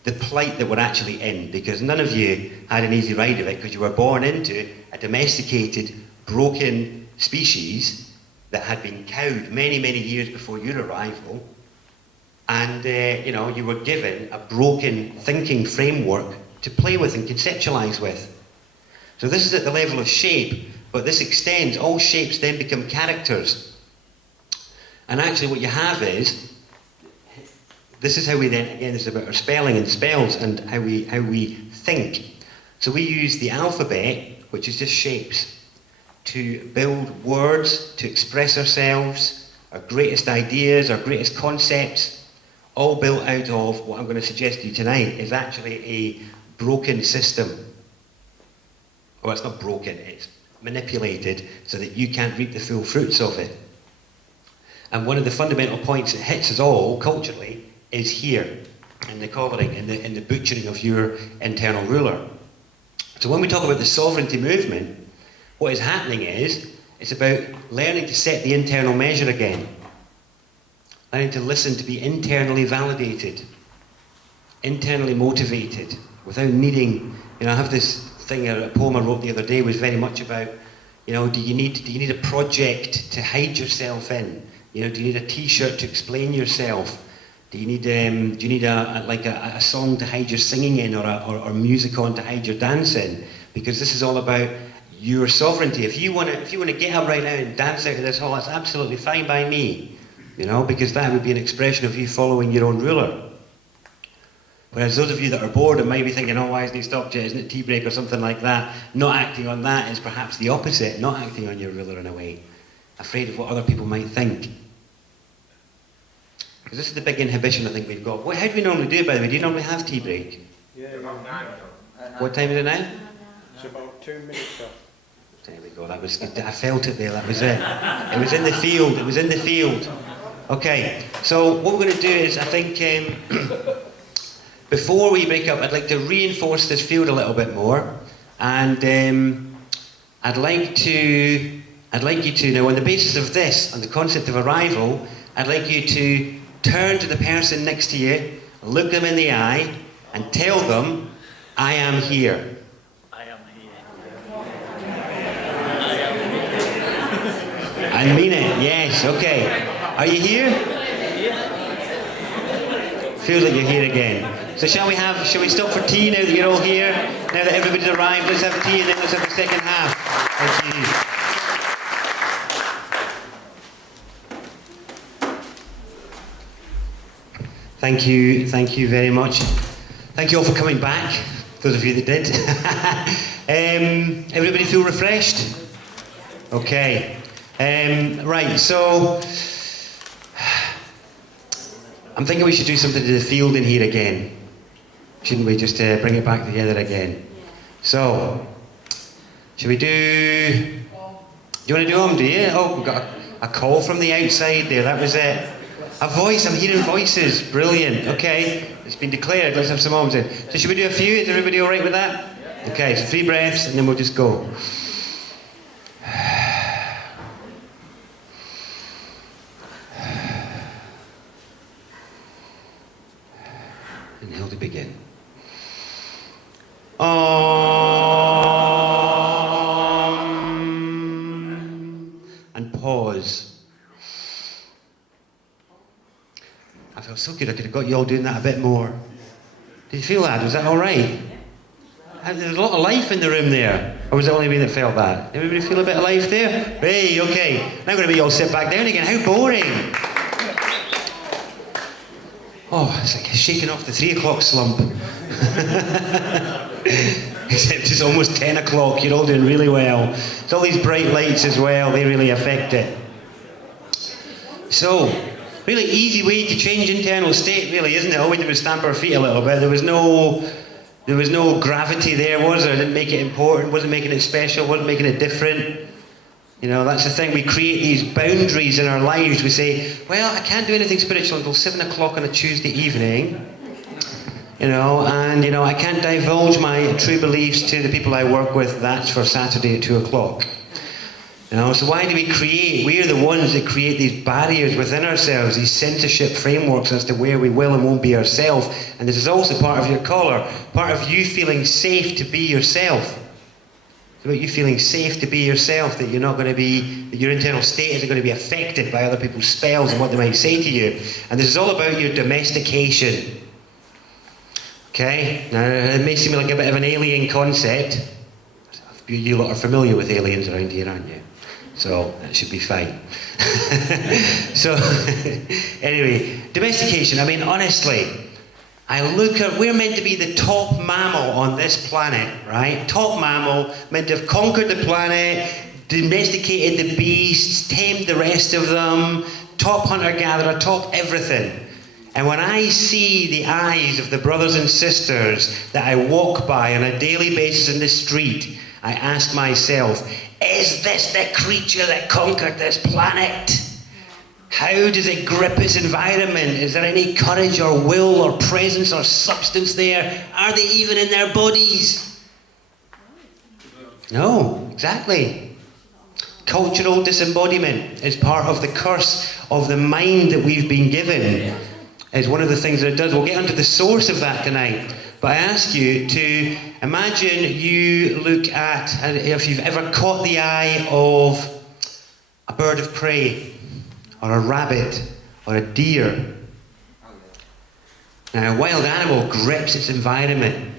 the plight that we're actually in, because none of you had an easy ride of it, because you were born into a domesticated, broken species that had been cowed many, many years before your arrival, and you were given a broken thinking framework to play with and conceptualize with. So this is at the level of shape, but this extends. All shapes then become characters. And actually what you have is, this is how we then, again, this is about our spelling and spells and how we think. So we use the alphabet, which is just shapes, to build words, to express ourselves, our greatest ideas, our greatest concepts, all built out of what I'm going to suggest to you tonight is actually a broken system. Well, it's not broken, it's manipulated so that you can't reap the full fruits of it. And one of the fundamental points that hits us all culturally is here, in the collaring, in the butchering of your internal ruler. So when we talk about the sovereignty movement, what is happening is, it's about learning to set the internal measure again. Learning to listen, to be internally validated, internally motivated, without needing, I have this thing, a poem I wrote the other day was very much about, do you need a project to hide yourself in? Do you need a t-shirt to explain yourself? Do you need a song to hide your singing in, or music on to hide your dance in? Because this is all about your sovereignty. If you want to get up right now and dance out of this hall, that's absolutely fine by me, because that would be an expression of you following your own ruler. Whereas those of you that are bored and might be thinking, oh, why hasn't he stopped yet? Isn't it tea break or something like that? Not acting on that is perhaps the opposite. Not acting on your ruler in a way. Afraid of what other people might think. Because this is the big inhibition I think we've got. How do we normally do it, by the way? Do you normally have tea break? Yeah. What time is it now? It's about 2 minutes off. There we go, that was good. I felt it there, that was it. It was in the field, it was in the field. Okay, so what we're going to do is, I think, before we break up, I'd like to reinforce this field a little bit more. And I'd like you to, now on the basis of this, on the concept of arrival, I'd like you to turn to the person next to you, look them in the eye, and tell them, I am here. I am here. I mean it, yes, okay. Are you here? Feels like you're here again. So shall we stop for tea now that you're all here? Now that everybody's arrived, let's have tea and then let's have the second half. Thank you. Thank you very much. Thank you all for coming back, those of you that did. Everybody feel refreshed? Okay. Right, so I'm thinking we should do something to the field in here again. Shouldn't we just bring it back together again? So, should we do... You want to do them, do you? Oh, we've got a call from the outside there, that was it. A voice, I'm hearing voices. Brilliant, okay. It's been declared, let's have some arms in. So should we do a few? Is everybody all right with that? Okay, so 3 breaths and then we'll just go. Inhale to begin. And pause. I felt so good, I could have got you all doing that a bit more. Did you feel that? Was that all right? There's a lot of life in the room there. Or was it only me that felt that? Everybody feel a bit of life there? Hey, okay. Now I'm going to make you all sit back down again. How boring. Oh, it's like shaking off the 3 o'clock slump. Except it's almost 10 o'clock. You're all doing really well. It's all these bright lights as well. They really affect it. So, really easy way to change internal state, really, isn't it? All we did was stamp our feet a little bit. There was no gravity there, was there? It didn't make it important, wasn't making it special, wasn't making it different. You know, that's the thing. We create these boundaries in our lives. We say, well, I can't do anything spiritual until 7 o'clock on a Tuesday evening. You know, and, you know, I can't divulge my true beliefs to the people I work with. That's for Saturday at 2 o'clock. You know, so why do we create? We're the ones that create these barriers within ourselves, these censorship frameworks as to where we will and won't be ourselves. And this is also part of your collar, part of you feeling safe to be yourself. It's about you feeling safe to be yourself, that you're not going to be, that your internal state isn't going to be affected by other people's spells and what they might say to you. And this is all about your domestication. Okay? Now, it may seem like a bit of an alien concept. You lot are familiar with aliens around here, aren't you? So, that should be fine. So, anyway, domestication. I mean, honestly, we're meant to be the top mammal on this planet, right? Top mammal, meant to have conquered the planet, domesticated the beasts, tamed the rest of them, top hunter-gatherer, top everything. And when I see the eyes of the brothers and sisters that I walk by on a daily basis in the street, I ask myself, is this the creature that conquered this planet? How does it grip its environment? Is there any courage or will or presence or substance there? Are they even in their bodies? No, exactly. Cultural disembodiment is part of the curse of the mind that we've been given. Is one of the things that it does. We'll get onto the source of that tonight. But I ask you to imagine you look at, and if you've ever caught the eye of a bird of prey, or a rabbit, or a deer. Now, a wild animal grips its environment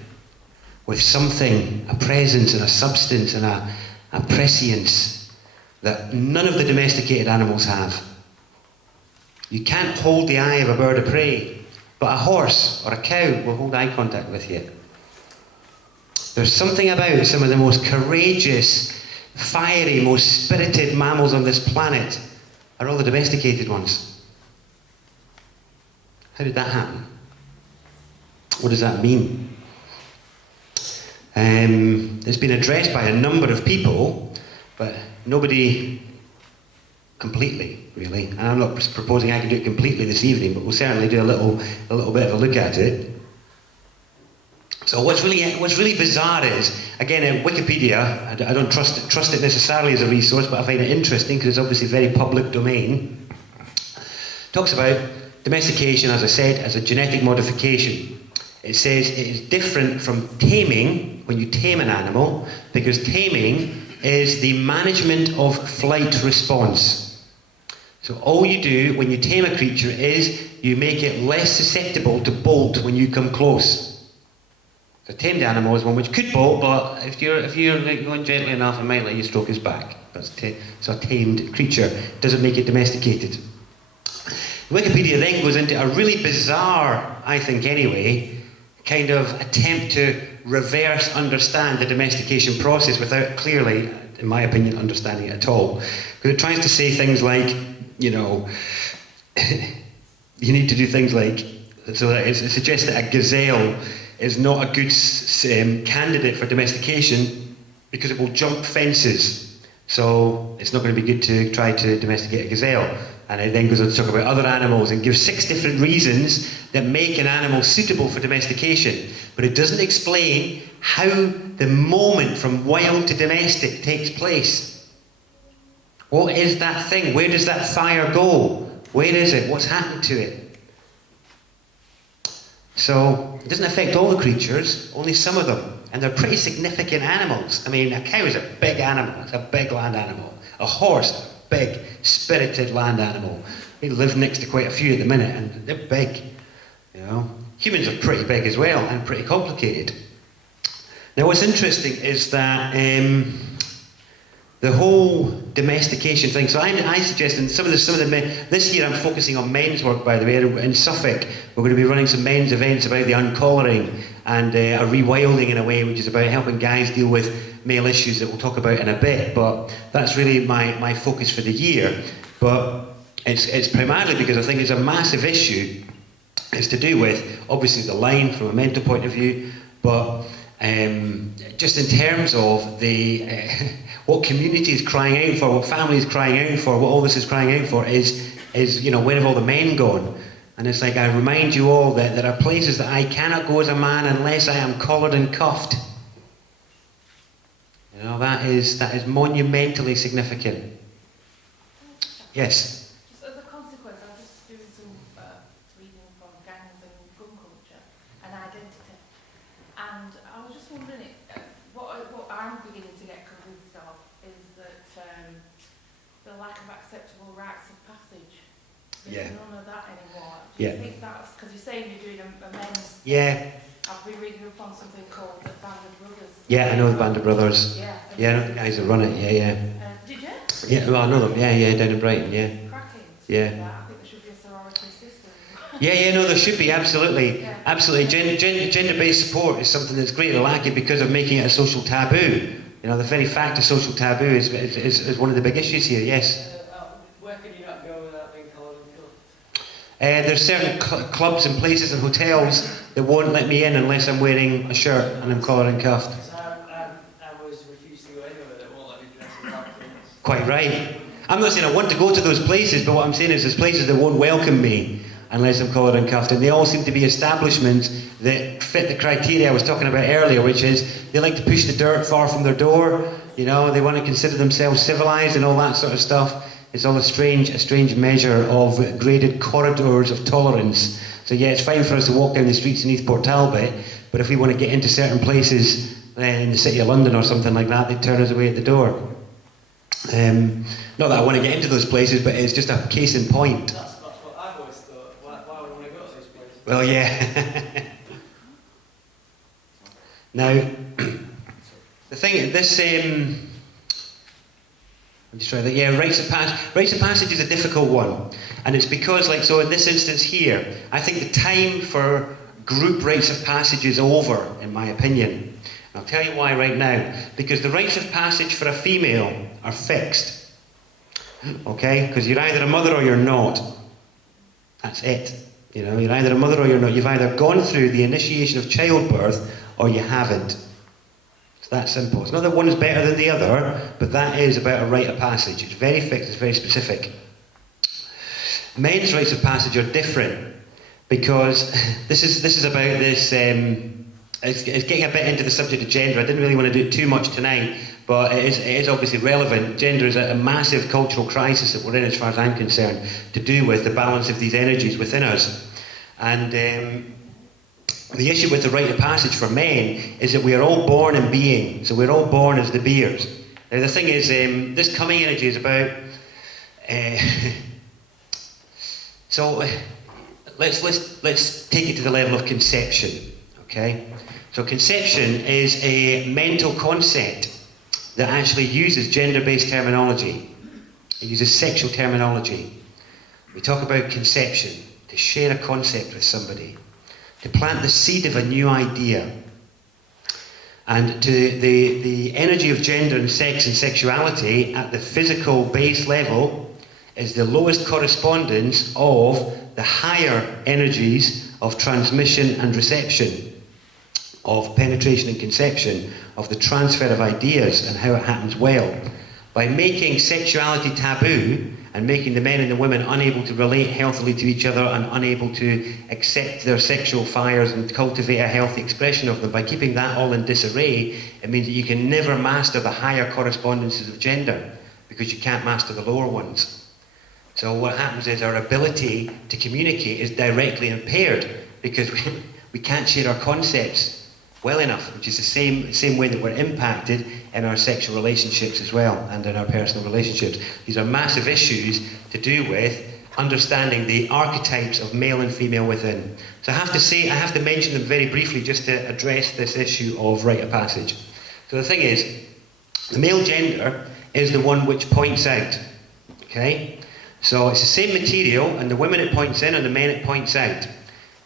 with something, a presence and a substance and a prescience that none of the domesticated animals have. You can't hold the eye of a bird of prey, but a horse or a cow will hold eye contact with you. There's something about some of the most courageous, fiery, most spirited mammals on this planet are all the domesticated ones. How did that happen? What does that mean? It's been addressed by a number of people, but nobody completely, really. And I'm not proposing I can do it completely this evening, but we'll certainly do a little bit of a look at it. So what's really bizarre is, again, in Wikipedia, I don't trust it necessarily as a resource, but I find it interesting because it's obviously very public domain. Talks about domestication, as I said, as a genetic modification. It says it is different from taming, when you tame an animal, because taming is the management of flight response. So all you do when you tame a creature is you make it less susceptible to bolt when you come close. A tamed animal is one which could bolt, but if you're going gently enough, it might let you stroke his back. So a tamed creature doesn't make it domesticated. Wikipedia then goes into a really bizarre, I think anyway, kind of attempt to reverse understand the domestication process without clearly in my opinion, understanding it at all. Because it tries to say things like, you know, you need to do things like, so that it suggests that a gazelle is not a good candidate for domestication because it will jump fences. So it's not going to be good to try to domesticate a gazelle. And it then goes on to talk about other animals and gives 6 different reasons that make an animal suitable for domestication. But it doesn't explain how the moment from wild to domestic takes place. What is that thing? Where does that fire go? Where is it? What's happened to it? So it doesn't affect all the creatures, only some of them. And they're pretty significant animals. I mean, a cow is a big animal. It's a big land animal. A horse, a big, spirited land animal. We live next to quite a few at the minute, and they're big. You know, humans are pretty big as well, and pretty complicated. Now, what's interesting is that the whole domestication thing. So I suggest in some of the men, this year I'm focusing on men's work, by the way. In Suffolk, we're going to be running some men's events about the uncollaring and a rewilding in a way, which is about helping guys deal with male issues that we'll talk about in a bit. But that's really my focus for the year. But it's primarily because I think it's a massive issue. It's to do with, obviously, the line from a mental point of view, but just in terms of the what community is crying out for, what family is crying out for, what all this is crying out for is you know, where have all the men gone? And it's like, I remind you all that there are places that I cannot go as a man unless I am collared and cuffed. You know, that is monumentally significant. Yes? Just as a consequence, I was just doing some reading from gangs and gun culture and identity. And I was just wondering, what I'm beginning to get convinced of is that the lack of acceptable rites of passage. There's none of that anymore. Do you think that's, because you're saying you're doing a men's... Yeah. I've been reading up on something called the Band of Brothers. Yeah, I know the Band of Brothers. Yeah. Yeah, I know the guys that run it, yeah. Did you? Yeah, well, I know them, yeah, down in Brighton, yeah. Cracking. Yeah. I think there should be a sorority system. Yeah, no, there should be, absolutely. Yeah. Absolutely. Gender-based support is something that's greatly lacking because of making it a social taboo. You know, the very fact of social taboo is one of the big issues here, yes. Where can you not go without being collared and cuffed? There's certain clubs and places and hotels that won't let me in unless I'm wearing a shirt and I'm collared and cuffed. So I was refused to go anywhere that won't let me dress in black things. Quite right. I'm not saying I want to go to those places, but what I'm saying is there's places that won't welcome me unless I'm collared and cuffed, and they all seem to be establishments that fit the criteria I was talking about earlier, which is they like to push the dirt far from their door, you know, they want to consider themselves civilised and all that sort of stuff. It's all a strange measure of graded corridors of tolerance. So yeah, it's fine for us to walk down the streets in East Port Talbot, but if we want to get into certain places in the City of London or something like that, they turn us away at the door. Not that I want to get into those places, but it's just a case in point. That's what I've always thought. Why would I want to go to those places? Well, yeah. Now, the thing, this, I'm just trying to think, yeah, rites of passage is a difficult one. And it's because, like, so in this instance here, I think the time for group rites of passage is over, in my opinion. And I'll tell you why right now. Because the rites of passage for a female are fixed. Okay? Because you're either a mother or you're not. That's it. You know, you're either a mother or you're not. You've either gone through the initiation of childbirth or you haven't. It's that simple. It's not that one is better than the other, but that is about a rite of passage. It's very fixed, it's very specific. Men's rites of passage are different because this is about this. It's getting a bit into the subject of gender. I didn't really want to do it too much tonight, but it is obviously relevant. Gender is a massive cultural crisis that we're in, as far as I'm concerned, to do with the balance of these energies within us. And the issue with the rite of passage for men is that we are all born in being, so we're all born as the beers. Now the thing is, this coming energy is about. So let's take it to the level of conception, okay? So conception is a mental concept that actually uses gender-based terminology. It uses sexual terminology. We talk about conception, to share a concept with somebody, to plant the seed of a new idea. And to the energy of gender and sex and sexuality at the physical base level is the lowest correspondence of the higher energies of transmission and reception, of penetration and conception, of the transfer of ideas and how it happens well. By making sexuality taboo and making the men and the women unable to relate healthily to each other and unable to accept their sexual fires and cultivate a healthy expression of them, by keeping that all in disarray, it means that you can never master the higher correspondences of gender because you can't master the lower ones. So what happens is our ability to communicate is directly impaired because we can't share our concepts well enough, which is the same way that we're impacted in our sexual relationships as well, and in our personal relationships. These are massive issues to do with understanding the archetypes of male and female within. So I have to mention them very briefly just to address this issue of rite of passage. So the thing is, the male gender is the one which points out, okay? So it's the same material, and the women it points in and the men it points out.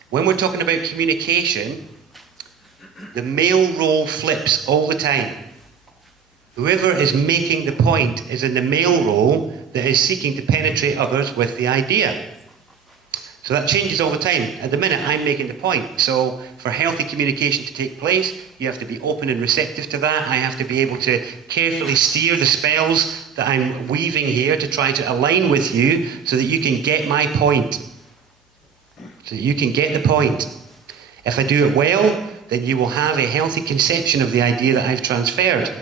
When we're talking about communication, the male role flips all the time. Whoever is making the point is in the male role that is seeking to penetrate others with the idea. So that changes all the time. At the minute, I'm making the point. So for healthy communication to take place, you have to be open and receptive to that. I have to be able to carefully steer the spells that I'm weaving here to try to align with you so that you can get my point. So that you can get the point. If I do it well, then you will have a healthy conception of the idea that I've transferred.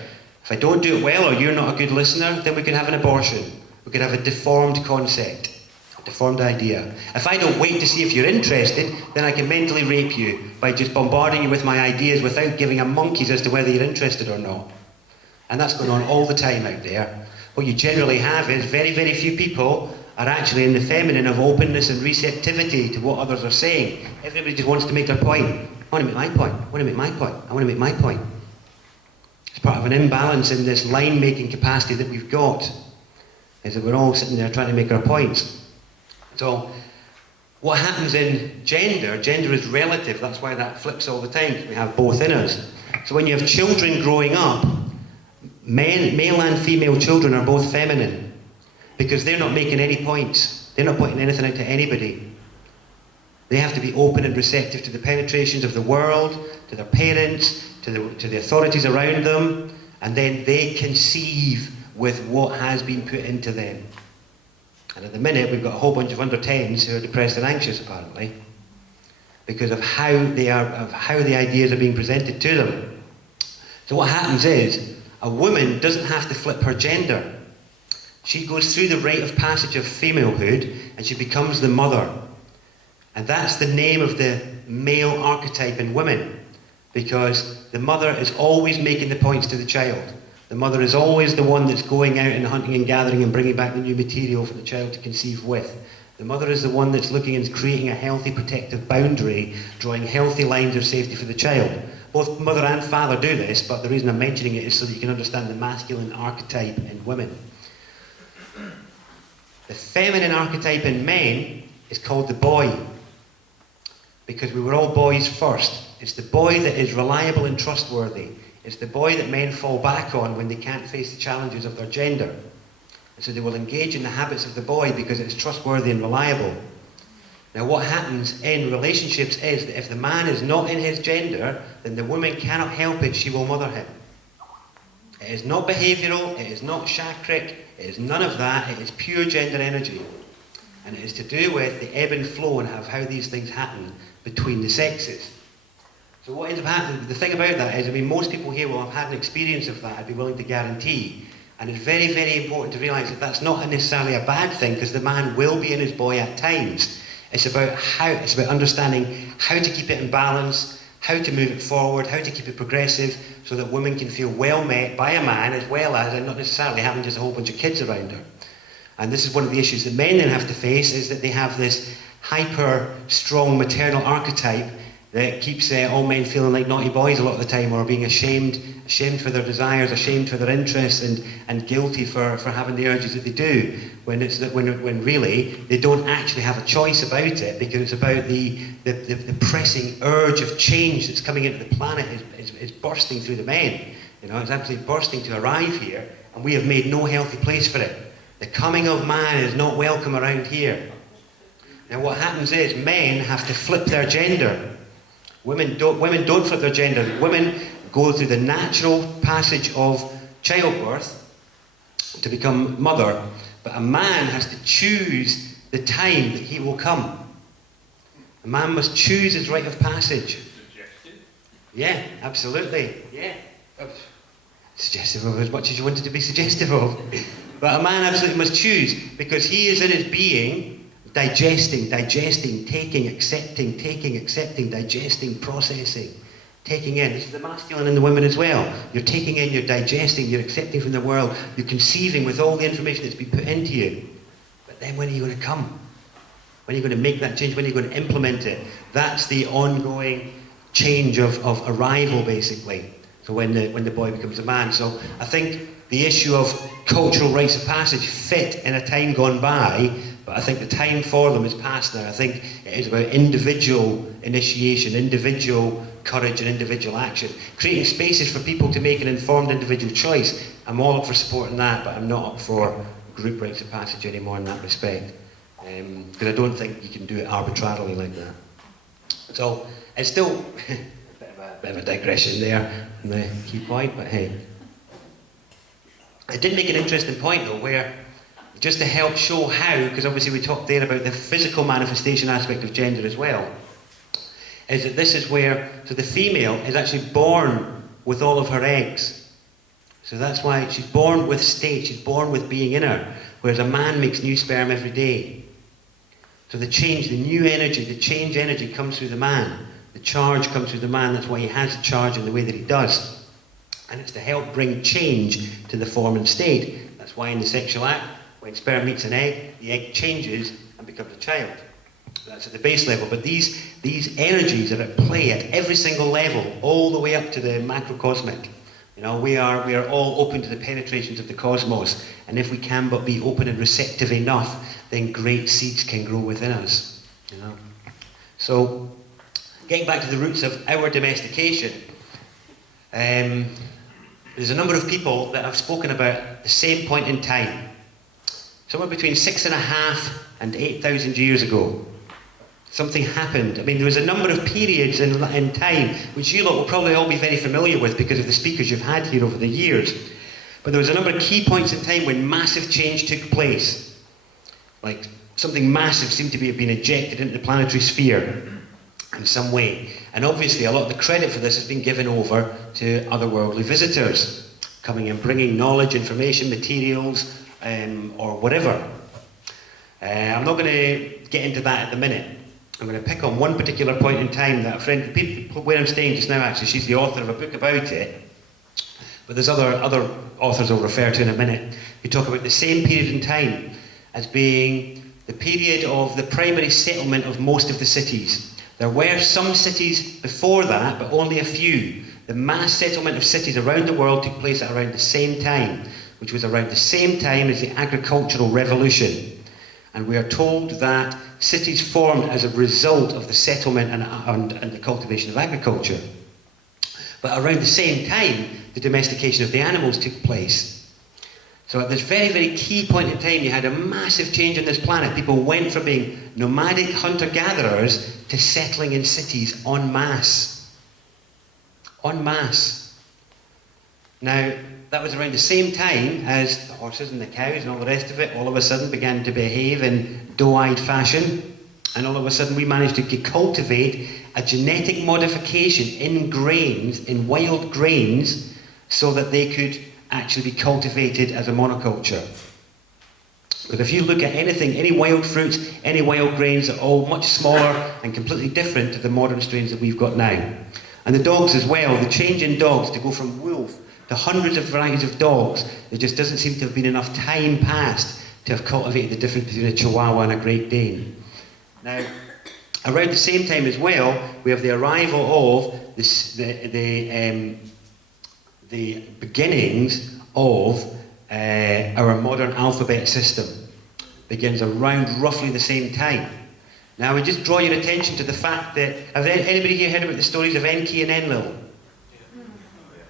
If I don't do it well, or you're not a good listener, then we can have an abortion. We can have a deformed concept, a deformed idea. If I don't wait to see if you're interested, then I can mentally rape you by just bombarding you with my ideas without giving a monkey's as to whether you're interested or not. And that's going on all the time out there. What you generally have is very, very few people are actually in the feminine of openness and receptivity to what others are saying. Everybody just wants to make their point. I want to make my point. I want to make my point. I want to make my point. It's part of an imbalance in this line-making capacity that we've got, is that we're all sitting there trying to make our points. So, what happens in gender is relative. That's why that flips all the time, because we have both in us. So when you have children growing up, male and female children are both feminine, because they're not making any points. They're not pointing anything out to anybody. They have to be open and receptive to the penetrations of the world, to their parents, to the authorities around them, and then they conceive with what has been put into them. And at the minute, we've got a whole bunch of under 10s who are depressed and anxious, apparently, because of how the ideas are being presented to them. So what happens is, a woman doesn't have to flip her gender. She goes through the rite of passage of femalehood, and she becomes the mother. And that's the name of the male archetype in women, because the mother is always making the points to the child. The mother is always the one that's going out and hunting and gathering and bringing back the new material for the child to conceive with. The mother is the one that's looking and creating a healthy protective boundary, drawing healthy lines of safety for the child. Both mother and father do this, but the reason I'm mentioning it is so that you can understand the masculine archetype in women. The feminine archetype in men is called the boy, because we were all boys first. It's the boy that is reliable and trustworthy. It's the boy that men fall back on when they can't face the challenges of their gender. And so they will engage in the habits of the boy because it's trustworthy and reliable. Now what happens in relationships is that if the man is not in his gender, then the woman cannot help it, she will mother him. It is not behavioural, it is not chakric, it is none of that, it is pure gender energy. And it is to do with the ebb and flow and of how these things happen between the sexes. So what ends up happening, the thing about that is, most people here will have had an experience of that, I'd be willing to guarantee. And it's very, very important to realise that that's not necessarily a bad thing, because the man will be in his boy at times. It's about understanding how to keep it in balance, how to move it forward, how to keep it progressive, so that women can feel well met by a man, as well as, and not necessarily having just a whole bunch of kids around her. And this is one of the issues that men then have to face, is that they have this hyper strong maternal archetype, that keeps all men feeling like naughty boys a lot of the time, or being ashamed for their desires, ashamed for their interests, and guilty for having the urges that they do, when really they don't actually have a choice about it, because it's about the pressing urge of change that's coming into the planet is bursting through the men. You know, it's absolutely bursting to arrive here, and we have made no healthy place for it. The coming of man is not welcome around here. Now what happens is men have to flip their gender. Women don't flip their gender. Women go through the natural passage of childbirth to become mother, but a man has to choose the time that he will come. A man must choose his rite of passage. Suggested. Yeah, absolutely. Yeah. Suggestive of as much as you wanted to be suggestive of. But a man absolutely must choose, because he is in his being digesting, taking, accepting, digesting, processing, taking in. This is the masculine in the women as well. You're taking in, you're digesting, you're accepting from the world, you're conceiving with all the information that's been put into you. But then when are you going to come? When are you going to make that change? When are you going to implement it? That's the ongoing change of arrival, basically. So when the boy becomes a man. So I think the issue of cultural rites of passage fit in a time gone by, but I think the time for them is past now. I think it is about individual initiation, individual courage and individual action. Creating spaces for people to make an informed individual choice. I'm all up for supporting that, but I'm not up for group rites of passage anymore in that respect. Because I don't think you can do it arbitrarily like that. So it's still a bit of a digression there on the key point, but hey. I did make an interesting point though, where just to help show how, because obviously we talked there about the physical manifestation aspect of gender as well, is that this is where, so the female is actually born with all of her eggs. So that's why she's born with state, she's born with being in her, whereas a man makes new sperm every day. So the change, the new energy, the change energy comes through the man. The charge comes through the man, that's why he has the charge in the way that he does. And it's to help bring change to the form and state. That's why in the sexual act, when sperm meets an egg, the egg changes and becomes a child. That's at the base level. But these energies are at play at every single level, all the way up to the macrocosmic. You know, we are all open to the penetrations of the cosmos. And if we can but be open and receptive enough, then great seeds can grow within us. You know? So, getting back to the roots of our domestication, there's a number of people that have spoken about the same point in time. Somewhere between 6,500 and 8,000 years ago, something happened. I mean, there was a number of periods in time, which you lot will probably all be very familiar with because of the speakers you've had here over the years. But there was a number of key points in time when massive change took place. Like, something massive seemed to have been ejected into the planetary sphere in some way. And obviously, a lot of the credit for this has been given over to otherworldly visitors, coming and bringing knowledge, information, materials, or whatever. I'm not going to get into that at the minute. I'm going to pick on one particular point in time that a friend, where I'm staying just now actually, she's the author of a book about it, but there's other authors I'll refer to in a minute, who talk about the same period in time as being the period of the primary settlement of most of the cities. There were some cities before that, but only a few. The mass settlement of cities around the world took place at around the same time, which was around the same time as the agricultural revolution. And we are told that cities formed as a result of the settlement and the cultivation of agriculture. But around the same time, the domestication of the animals took place. So at this very, very key point in time, you had a massive change on this planet. People went from being nomadic hunter-gatherers to settling in cities en masse. En masse. Now, that was around the same time as the horses and the cows and all the rest of it all of a sudden began to behave in doe-eyed fashion. And all of a sudden we managed to cultivate a genetic modification in grains, in wild grains, so that they could actually be cultivated as a monoculture. But if you look at anything, any wild fruits, any wild grains, are all much smaller and completely different to the modern strains that we've got now. And the dogs as well, the change in dogs to go from wolf to hundreds of varieties of dogs, there just doesn't seem to have been enough time passed to have cultivated the difference between a Chihuahua and a Great Dane. Now, Around the same time as well, we have the arrival of the beginnings of our modern alphabet system. Begins around roughly the same time. Now, I would just draw your attention to the fact that, have anybody here heard about the stories of Enki and Enlil?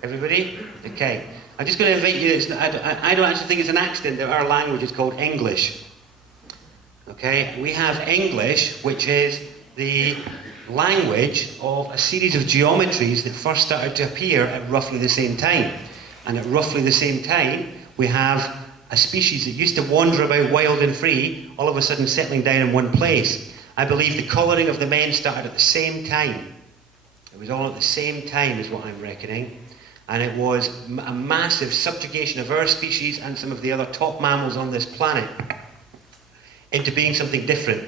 Everybody? Okay. I'm just going to invite you, I don't actually think it's an accident that our language is called English. Okay? We have English, which is the language of a series of geometries that first started to appear at roughly the same time. And at roughly the same time, we have a species that used to wander about wild and free, all of a sudden settling down in one place. I believe the colouring of the men started at the same time. It was all at the same time is what I'm reckoning. And it was a massive subjugation of our species and some of the other top mammals on this planet into being something different.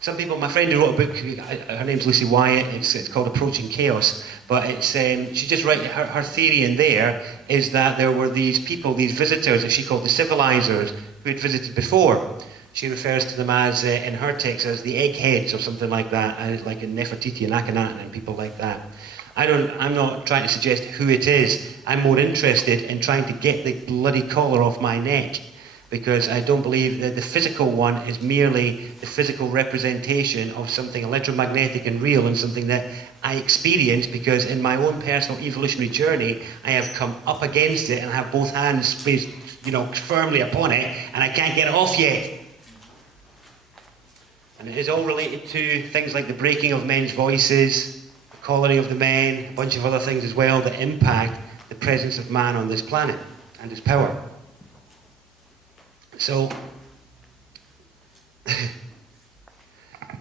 Some people, my friend who wrote a book, her name's Lucy Wyatt, it's called Approaching Chaos, but it's, she just writes, her theory in there is that there were these people, these visitors that she called the civilizers, who had visited before. She refers to them as, in her text, as the eggheads or something like that, and like in Nefertiti and Akhenaten and people like that. I'm not trying to suggest who it is. I'm more interested in trying to get the bloody collar off my neck, because I don't believe that the physical one is merely the physical representation of something electromagnetic and real, and something that I experience because in my own personal evolutionary journey I have come up against it and have both hands placed, firmly upon it, and I can't get it off yet. And it is all related to things like the breaking of men's voices, the collaring of the men, a bunch of other things as well that impact the presence of man on this planet and his power. So,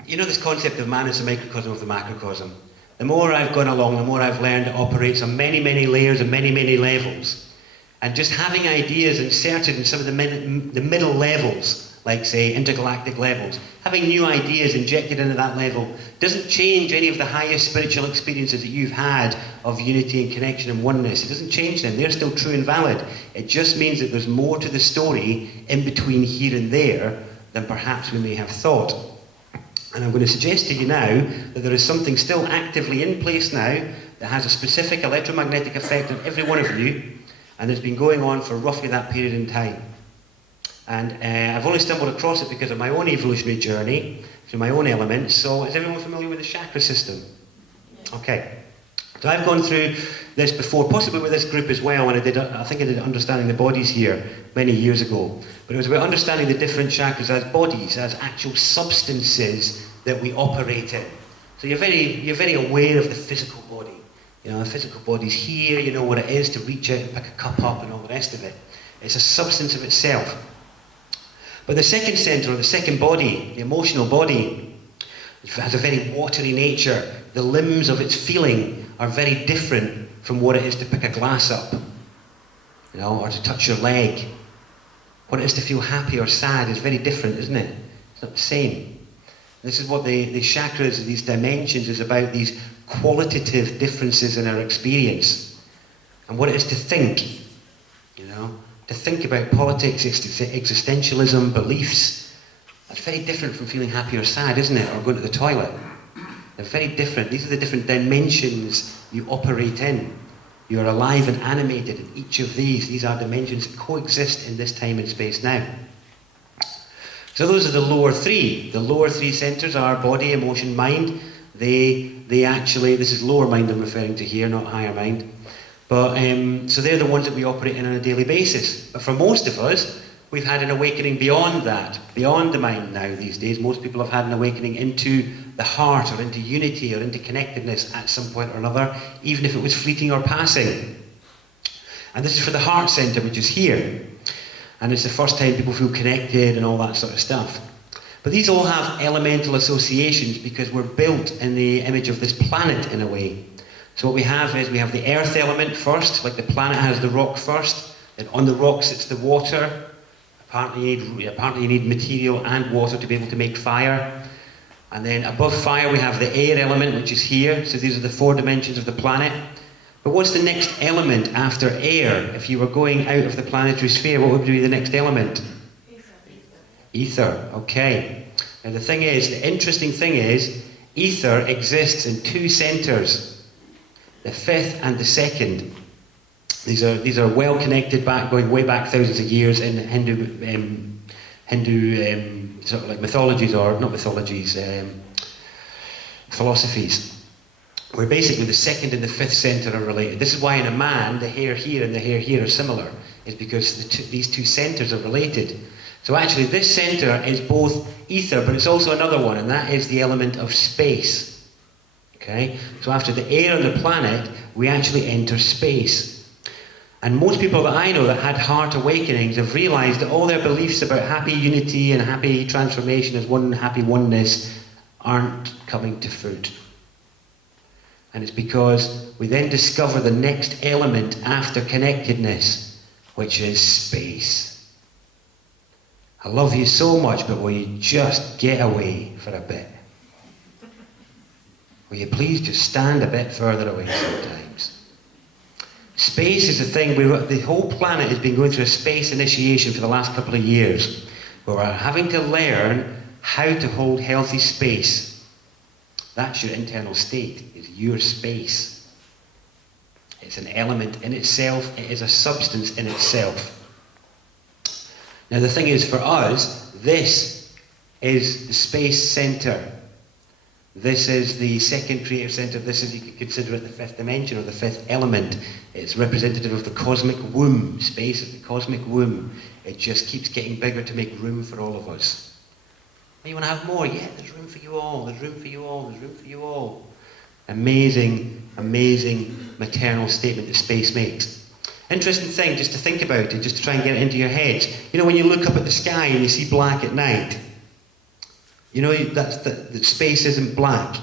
this concept of man is the microcosm of the macrocosm. The more I've gone along, the more I've learned it operates on many, many layers and many, many levels. And just having ideas inserted in some of the middle levels, like, say, intergalactic levels, having new ideas injected into that level doesn't change any of the highest spiritual experiences that you've had of unity and connection and oneness. It doesn't change them. They're still true and valid. It just means that there's more to the story in between here and there than perhaps we may have thought. And I'm going to suggest to you now that there is something still actively in place now that has a specific electromagnetic effect on every one of you, and it's been going on for roughly that period in time. And I've only stumbled across it because of my own evolutionary journey, through my own elements. So is everyone familiar with the chakra system? Okay. So I've gone through this before, possibly with this group as well, and I think I did Understanding the Bodies here many years ago. But it was about understanding the different chakras as bodies, as actual substances that we operate in. So you're very aware of the physical body. The physical body's here, you know what it is to reach out and pick a cup up and all the rest of it. It's a substance of itself. But the second center, or the second body, the emotional body, has a very watery nature. The limbs of its feeling are very different from what it is to pick a glass up, or to touch your leg. What it is to feel happy or sad is very different, isn't it? It's not the same. This is what the chakras, these dimensions, is about, these qualitative differences in our experience. And what it is to think, to think about politics, existentialism, beliefs. That's very different from feeling happy or sad, isn't it? Or going to the toilet. They're very different. These are the different dimensions you operate in. You are alive and animated in each of these. These are dimensions that coexist in this time and space now. So those are the lower three. The lower three centers are body, emotion, mind. They actually, this is lower mind I'm referring to here, not higher mind. But so they're the ones that we operate in on a daily basis. But for most of us, we've had an awakening beyond that, beyond the mind now these days. Most people have had an awakening into the heart, or into unity, or into connectedness at some point or another, even if it was fleeting or passing. And this is for the heart center, which is here. And it's the first time people feel connected and all that sort of stuff. But these all have elemental associations because we're built in the image of this planet in a way. So what we have is we have the earth element first, like the planet has the rock first. Then on the rock sits the water. Apparently you need material and water to be able to make fire. And then above fire we have the air element, which is here. So these are the 4 dimensions of the planet. But what's the next element after air? If you were going out of the planetary sphere, what would be the next element? Ether. Okay. Now the interesting thing is, Ether exists in two centres, the fifth and the second. These are well connected back, going way back thousands of years in Hindu sort of like mythologies, or not mythologies, philosophies, where basically the second and the fifth centre are related. This is why in a man the hair here and the hair here are similar, is because these two centres are related. So actually this centre is both ether, but it's also another one, and that is the element of space. Okay? So after the air on the planet, we actually enter space. And most people that I know that had heart awakenings have realised that all their beliefs about happy unity and happy transformation as one happy oneness aren't coming to fruit. And it's because we then discover the next element after connectedness, which is space. I love you so much, but will you just get away for a bit? Will you please just stand a bit further away sometimes? Space is the thing, the whole planet has been going through a space initiation for the last couple of years, where we're having to learn how to hold healthy space. That's your internal state, is your space. It's an element in itself, it is a substance in itself. Now the thing is, for us, this is the space centre. This is the second creative centre. This is, you could consider it the fifth dimension, or the fifth element. It's representative of the cosmic womb. Space is the cosmic womb. It just keeps getting bigger to make room for all of us. Oh, you want to have more? Yeah, there's room for you all. There's room for you all. There's room for you all. Amazing, amazing maternal statement that space makes. Interesting thing just to think about it, just to try and get it into your heads. You know, when you look up at the sky and you see black at night, you know that space isn't black.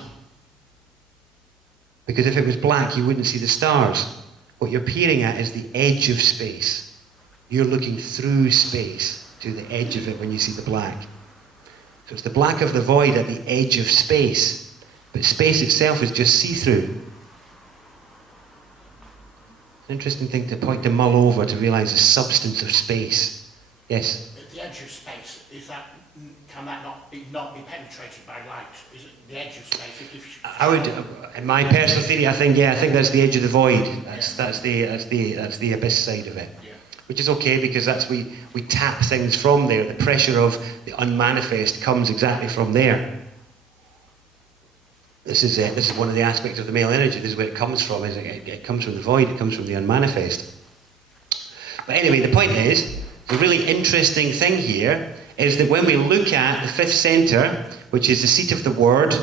Because if it was black, you wouldn't see the stars. What you're peering at is the edge of space. You're looking through space to the edge of it when you see the black. So it's the black of the void at the edge of space. But space itself is just see-through. It's an interesting thing to mull over, to realise the substance of space. Yes? At the edge of space, can that not be penetrated by light? Is it the edge of space? I would, in my personal theory, I think that's the edge of the void. That's the abyss side of it. Yeah. Which is okay, because we tap things from there. The pressure of the unmanifest comes exactly from there. This is one of the aspects of the male energy. This is where it comes from. It comes from the void. It comes from the unmanifest. But anyway, the point is, the really interesting thing here is that when we look at the fifth centre, which is the seat of the word,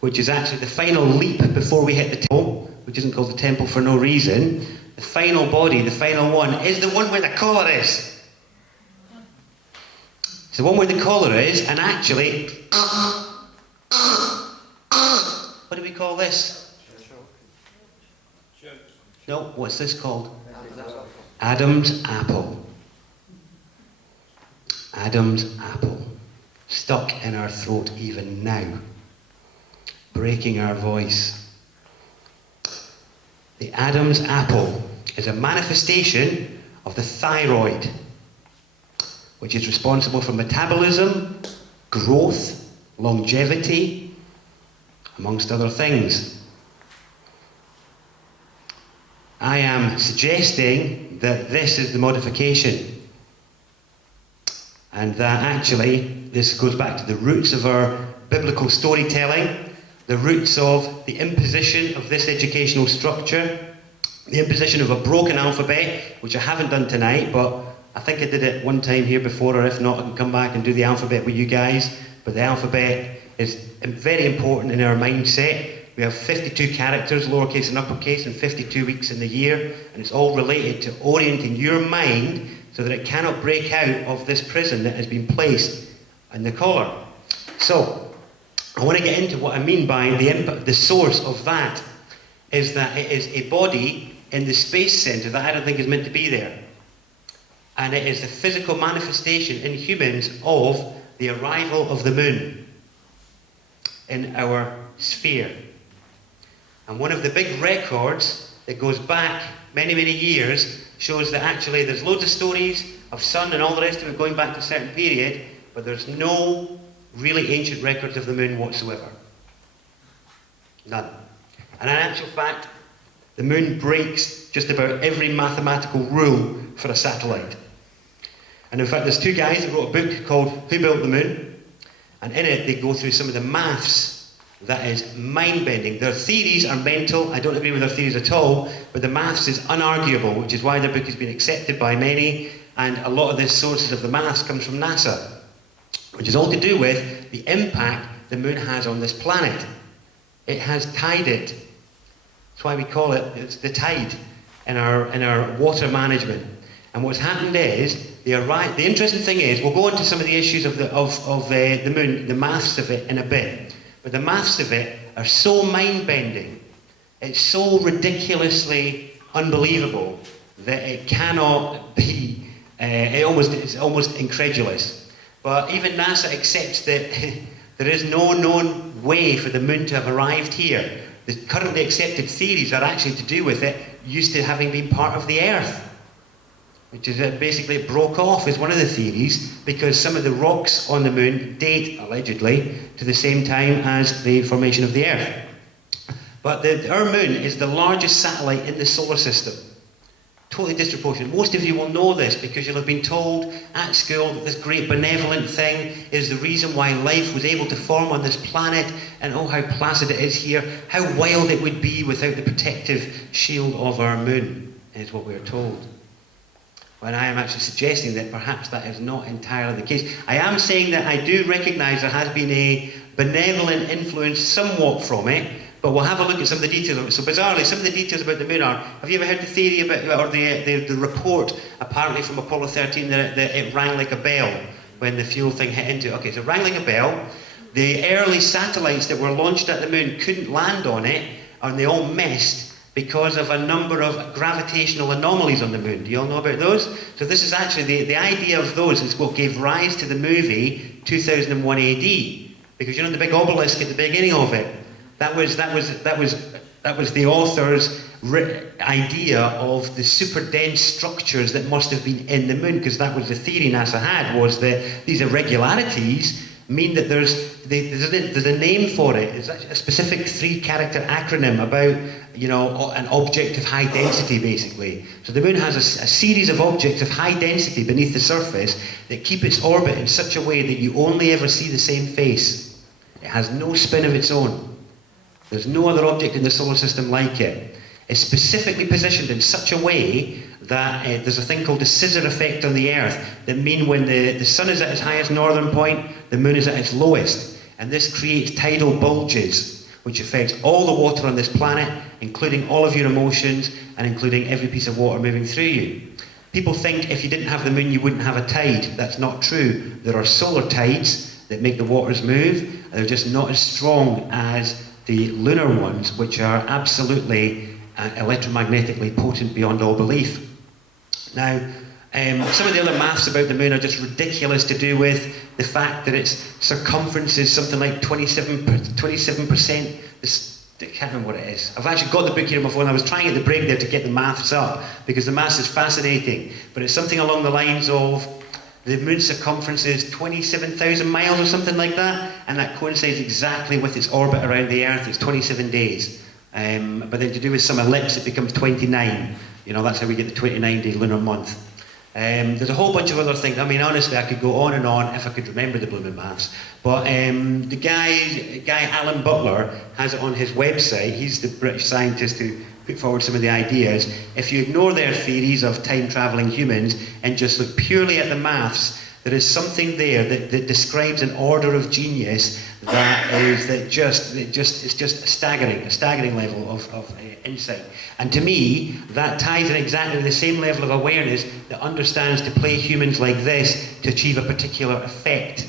which is actually the final leap before we hit the temple, which isn't called the temple for no reason, the final body, the final one, is the one where the collar is. It's the one where the collar is, and actually, what do we call this? No, what's this called? Adam's apple. Adam's apple, stuck in our throat even now, breaking our voice. The Adam's apple is a manifestation of the thyroid, which is responsible for metabolism, growth, longevity, amongst other things. I am suggesting that this is the modification. And that actually, this goes back to the roots of our biblical storytelling, the roots of the imposition of this educational structure, the imposition of a broken alphabet, which I haven't done tonight, but I think I did it one time here before, or if not, I can come back and do the alphabet with you guys. But the alphabet is very important in our mindset. We have 52 characters, lowercase and uppercase, and 52 weeks in the year, and it's all related to orienting your mind so that it cannot break out of this prison that has been placed in the collar. So, I want to get into what I mean by the source of that is that it is a body in the space centre that I don't think is meant to be there. And it is the physical manifestation in humans of the arrival of the moon in our sphere. And one of the big records that goes back many, many years shows that actually there's loads of stories of sun and all the rest of it going back to a certain period, but there's no really ancient records of the moon whatsoever. None. And in actual fact, the moon breaks just about every mathematical rule for a satellite. And in fact, there's two guys that wrote a book called Who Built the Moon? And in it, they go through some of the maths that is mind-bending. Their theories are mental. I don't agree with their theories at all, but the maths is unarguable, which is why their book has been accepted by many, and a lot of the sources of the maths comes from NASA, which is all to do with the impact the moon has on this planet. It has tided. That's why we call it's the tide in our water management. And what's happened is, the interesting thing is, we'll go into some of the issues of the moon, the maths of it in a bit. But the maths of it are so mind-bending, it's so ridiculously unbelievable that it cannot be, it's almost incredulous. But even NASA accepts that there is no known way for the moon to have arrived here. The currently accepted theories are actually to do with it used to having been part of the Earth, which is basically it broke off is one of the theories because some of the rocks on the moon date, allegedly, to the same time as the formation of the Earth. But our moon is the largest satellite in the solar system. Totally disproportionate. Most of you will know this because you'll have been told at school that this great benevolent thing is the reason why life was able to form on this planet, and oh how placid it is here, how wild it would be without the protective shield of our moon, is what we're told. When I am actually suggesting that perhaps that is not entirely the case. I am saying that I do recognise there has been a benevolent influence somewhat from it, but we'll have a look at some of the details of it. So bizarrely, some of the details about the moon are, have you ever heard the theory about, or the report apparently from Apollo 13 that it rang like a bell when the fuel thing hit into it? Okay, so it rang like a bell. The early satellites that were launched at the moon couldn't land on it, and they all missed because of a number of gravitational anomalies on the moon. Do you all know about those? So this is actually, the idea of those is what gave rise to the movie 2001 AD. Because you know the big obelisk at the beginning of it? That was the author's idea of the super dense structures that must have been in the moon, because that was the theory NASA had, was that these irregularities mean that there's a name for it. It's a specific 3-character acronym about, you know, an object of high density, basically. So the moon has a series of objects of high density beneath the surface that keep its orbit in such a way that you only ever see the same face. It has no spin of its own. There's no other object in the solar system like it. It's specifically positioned in such a way that there's a thing called the scissor effect on the Earth that means when the sun is at its highest northern point, the moon is at its lowest. And this creates tidal bulges, which affects all the water on this planet, including all of your emotions and including every piece of water moving through you. People think if you didn't have the moon, you wouldn't have a tide. That's not true. There are solar tides that make the waters move, and they're just not as strong as the lunar ones, which are absolutely electromagnetically potent beyond all belief. Now, some of the other maths about the moon are just ridiculous, to do with the fact that its circumference is something like 27%. I can't remember what it is. I've actually got the book here on my phone. I was trying at the break there to get the maths up, because the maths is fascinating. But it's something along the lines of the moon's circumference is 27,000 miles or something like that, and that coincides exactly with its orbit around the Earth. It's 27 days. But then to do with some ellipse, it becomes 29. You know, that's how we get the 29-day lunar month. There's a whole bunch of other things. I mean, honestly, I could go on and on if I could remember the blooming maths. But the guy Alan Butler has it on his website. He's the British scientist who put forward some of the ideas. If you ignore their theories of time-travelling humans and just look purely at the maths, there is something there that describes an order of genius it's just a staggering level of insight. And to me, that ties in exactly the same level of awareness that understands to play humans like this to achieve a particular effect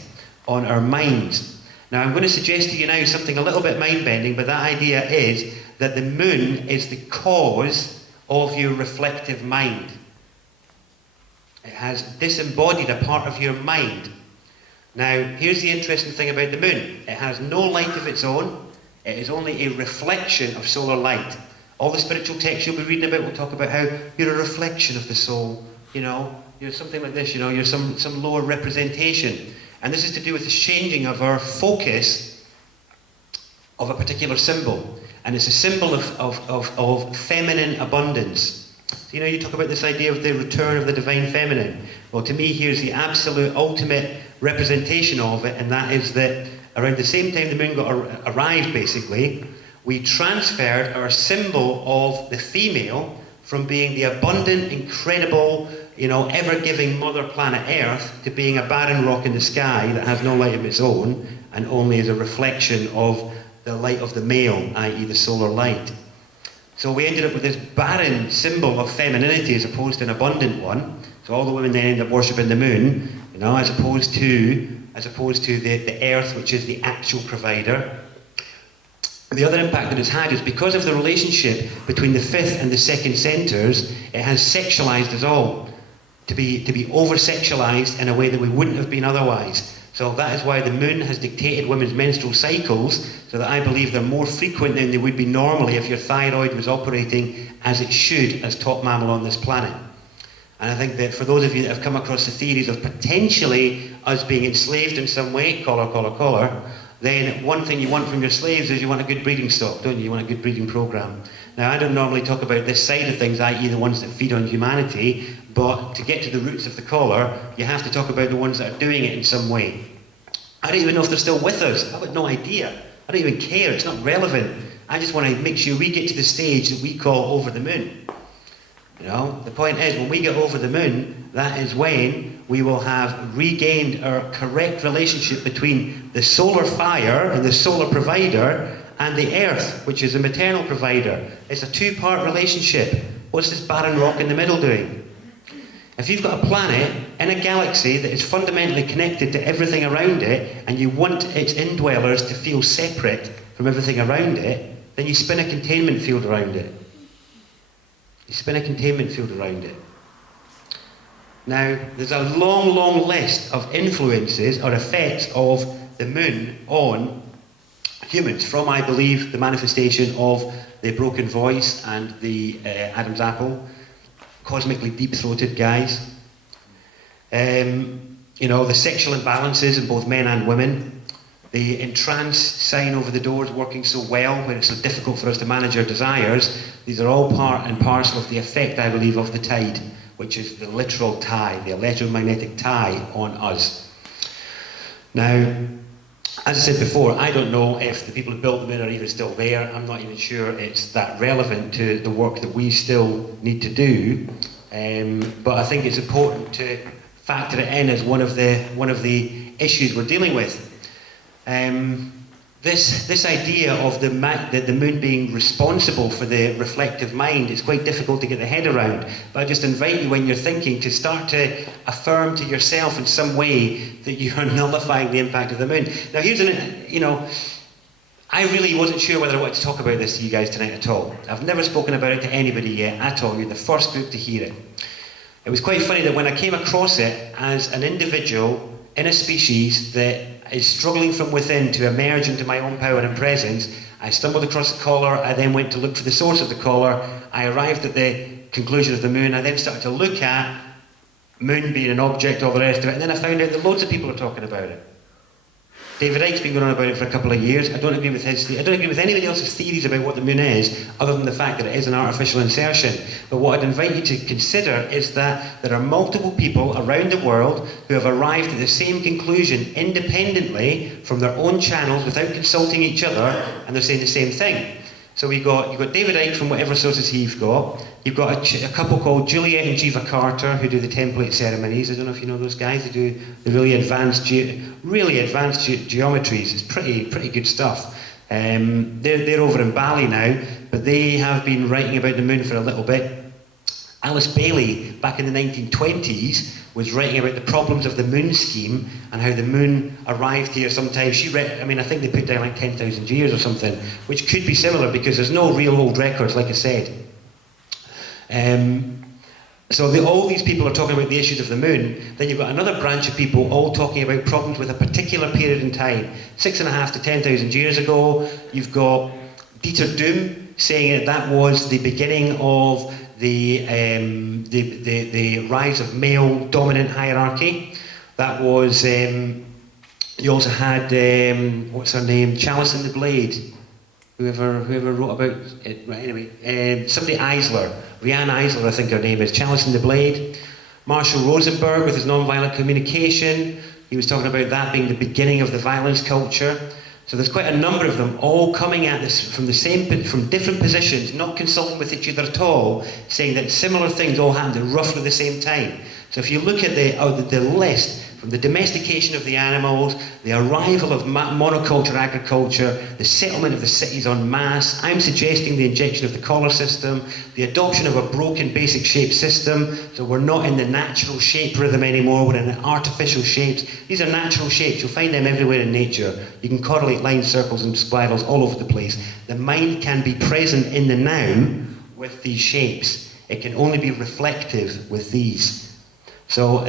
on our minds. Now, I'm going to suggest to you now something a little bit mind-bending, but that idea is that the moon is the cause of your reflective mind. It has disembodied a part of your mind. Now, here's the interesting thing about the moon. It has no light of its own. It is only a reflection of solar light. All the spiritual texts you'll be reading about will talk about how you're a reflection of the soul. You know, you're something like this, you know, you're some lower representation. And this is to do with the changing of our focus of a particular symbol. and it's a symbol of feminine abundance. So, you talk about this idea of the return of the divine feminine. Well, to me, here's the absolute ultimate representation of it, and that is that around the same time the moon arrived, basically, we transferred our symbol of the female from being the abundant, incredible, ever-giving mother planet Earth to being a barren rock in the sky that has no light of its own and only is a reflection of the light of the male, i.e. the solar light. So we ended up with this barren symbol of femininity as opposed to an abundant one. So all the women then end up worshipping the moon, as opposed to the Earth, which is the actual provider. The other impact that it's had is because of the relationship between the fifth and the second centres, it has sexualised us all to be over-sexualised in a way that we wouldn't have been otherwise. So that is why the moon has dictated women's menstrual cycles, so that I believe they're more frequent than they would be normally if your thyroid was operating as it should as top mammal on this planet. And I think that for those of you that have come across the theories of potentially us being enslaved in some way, collar, then one thing you want from your slaves is you want a good breeding stock, don't you? You want a good breeding program. Now, I don't normally talk about this side of things, i.e. the ones that feed on humanity, but to get to the roots of the collar, you have to talk about the ones that are doing it in some way. I don't even know if they're still with us. I've got no idea. I don't even care. It's not relevant. I just want to make sure we get to the stage that we call over the moon. The point is, when we get over the moon, that is when we will have regained our correct relationship between the solar fire and the solar provider and the earth, which is the maternal provider. It's a two-part relationship. What's this barren rock in the middle doing? If you've got a planet in a galaxy that is fundamentally connected to everything around it, and you want its indwellers to feel separate from everything around it, then you spin a containment field around it. You spin a containment field around it. Now, there's a long, long list of influences or effects of the moon on humans, from, I believe, the manifestation of the broken voice and the Adam's apple, cosmically deep-throated guys, the sexual imbalances in both men and women, the entrance sign over the doors working so well when it's so difficult for us to manage our desires. These are all part and parcel of the effect, I believe, of the tide, which is the literal tie, the electromagnetic tie on us. Now, as I said before, I don't know if the people who built the moon are even still there. I'm not even sure it's that relevant to the work that we still need to do. But I think it's important to factor it in as one of the issues we're dealing with. This idea of the moon being responsible for the reflective mind is quite difficult to get the head around. But I just invite you, when you're thinking, to start to affirm to yourself in some way that you are nullifying the impact of the moon. Now, here's I really wasn't sure whether I wanted to talk about this to you guys tonight at all. I've never spoken about it to anybody yet at all. You're the first group to hear it. It was quite funny that when I came across it as an individual in a species that is struggling from within to emerge into my own power and presence, I stumbled across the collar. I then went to look for the source of the collar. I arrived at the conclusion of the moon. I then started to look at moon being an object, all the rest of it, and then I found out that loads of people are talking about it. David Icke's been going on about it for a couple of years. I don't agree with I don't agree with anybody else's theories about what the moon is, other than the fact that it is an artificial insertion. But what I'd invite you to consider is that there are multiple people around the world who have arrived at the same conclusion independently from their own channels without consulting each other, and they're saying the same thing. So you've got David Icke from whatever sources he's got. You've got a couple called Juliet and Jiva Carter who do the template ceremonies. I don't know if you know those guys. They do the really advanced geometries. It's pretty good stuff. They're over in Bali now, but they have been writing about the moon for a little bit. Alice Bailey, back in the 1920s, was writing about the problems of the moon scheme and how the moon arrived here sometime. I think they put down like 10,000 years or something, which could be similar because there's no real old records, like I said. All these people are talking about the issues of the moon. Then you've got another branch of people all talking about problems with a particular period in time. 6.5 to 10,000 years ago, you've got Dieter Doom saying that was the beginning of the rise of male dominant hierarchy. That was, you also had, what's her name, Chalice and the Blade, whoever wrote about it, right, anyway, somebody Eisler, Rianne Eisler, I think her name is, Chalice and the Blade. Marshall Rosenberg with his nonviolent communication, he was talking about that being the beginning of the violence culture. So there's quite a number of them all coming at this from different positions, not consulting with each other at all, saying that similar things all happened at roughly the same time. So if you look at the list, from the domestication of the animals, the arrival of monoculture agriculture, the settlement of the cities en masse, I'm suggesting the injection of the collar system, the adoption of a broken basic shape system, so we're not in the natural shape rhythm anymore, we're in artificial shapes. These are natural shapes, you'll find them everywhere in nature. You can correlate lines, circles and spirals all over the place. The mind can be present in the now with these shapes. It can only be reflective with these. So,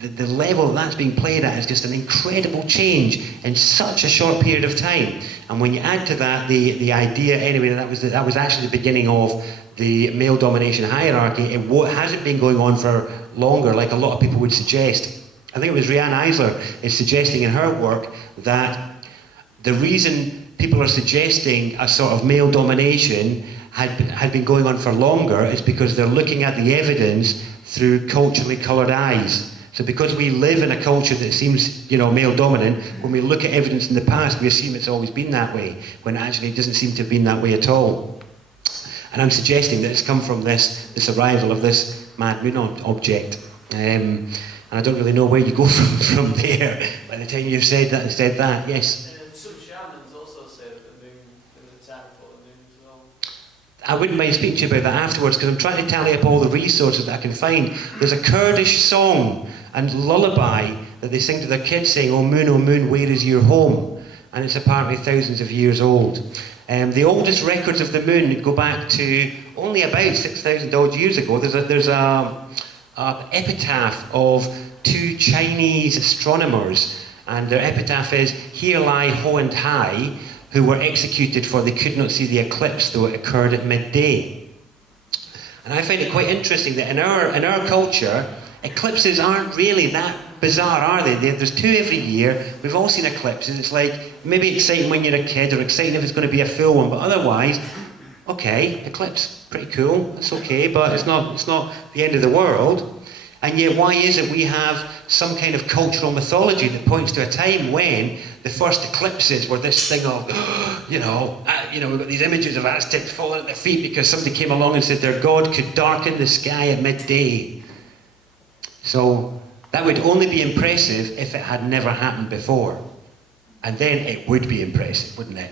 the level that's being played at is just an incredible change in such a short period of time. And when you add to that the idea, anyway, that was actually the beginning of the male domination hierarchy. It hasn't been going on for longer, like a lot of people would suggest. I think it was Rianne Eisler is suggesting in her work that the reason people are suggesting a sort of male domination had been going on for longer is because they're looking at the evidence through culturally coloured eyes. So because we live in a culture that seems, male dominant, when we look at evidence in the past, we assume it's always been that way, when actually it doesn't seem to have been that way at all. And I'm suggesting that it's come from this arrival of this mad moon object. And I don't really know where you go from there. By the time you've said that, yes. Some shamans also say that the moon, there was a time for the moon as well. I wouldn't mind speaking to you about that afterwards, because I'm trying to tally up all the resources that I can find. There's a Kurdish song and lullaby that they sing to their kids saying, oh moon, where is your home? And it's apparently thousands of years old. The oldest records of the moon go back to only about 6,000 odd years ago. There's a epitaph of two Chinese astronomers, and their epitaph is, here lie Ho and Hai, who were executed for they could not see the eclipse, though it occurred at midday. And I find it quite interesting that in our culture, eclipses aren't really that bizarre, are they? There's two every year. We've all seen eclipses. It's like maybe exciting when you're a kid, or exciting if it's going to be a full one, but otherwise, okay, eclipse, pretty cool. It's okay, but it's not the end of the world. And yet, why is it we have some kind of cultural mythology that points to a time when the first eclipses were this thing of, we've got these images of Aztecs falling at their feet because somebody came along and said their god could darken the sky at midday. So that would only be impressive if it had never happened before. And then it would be impressive, wouldn't it?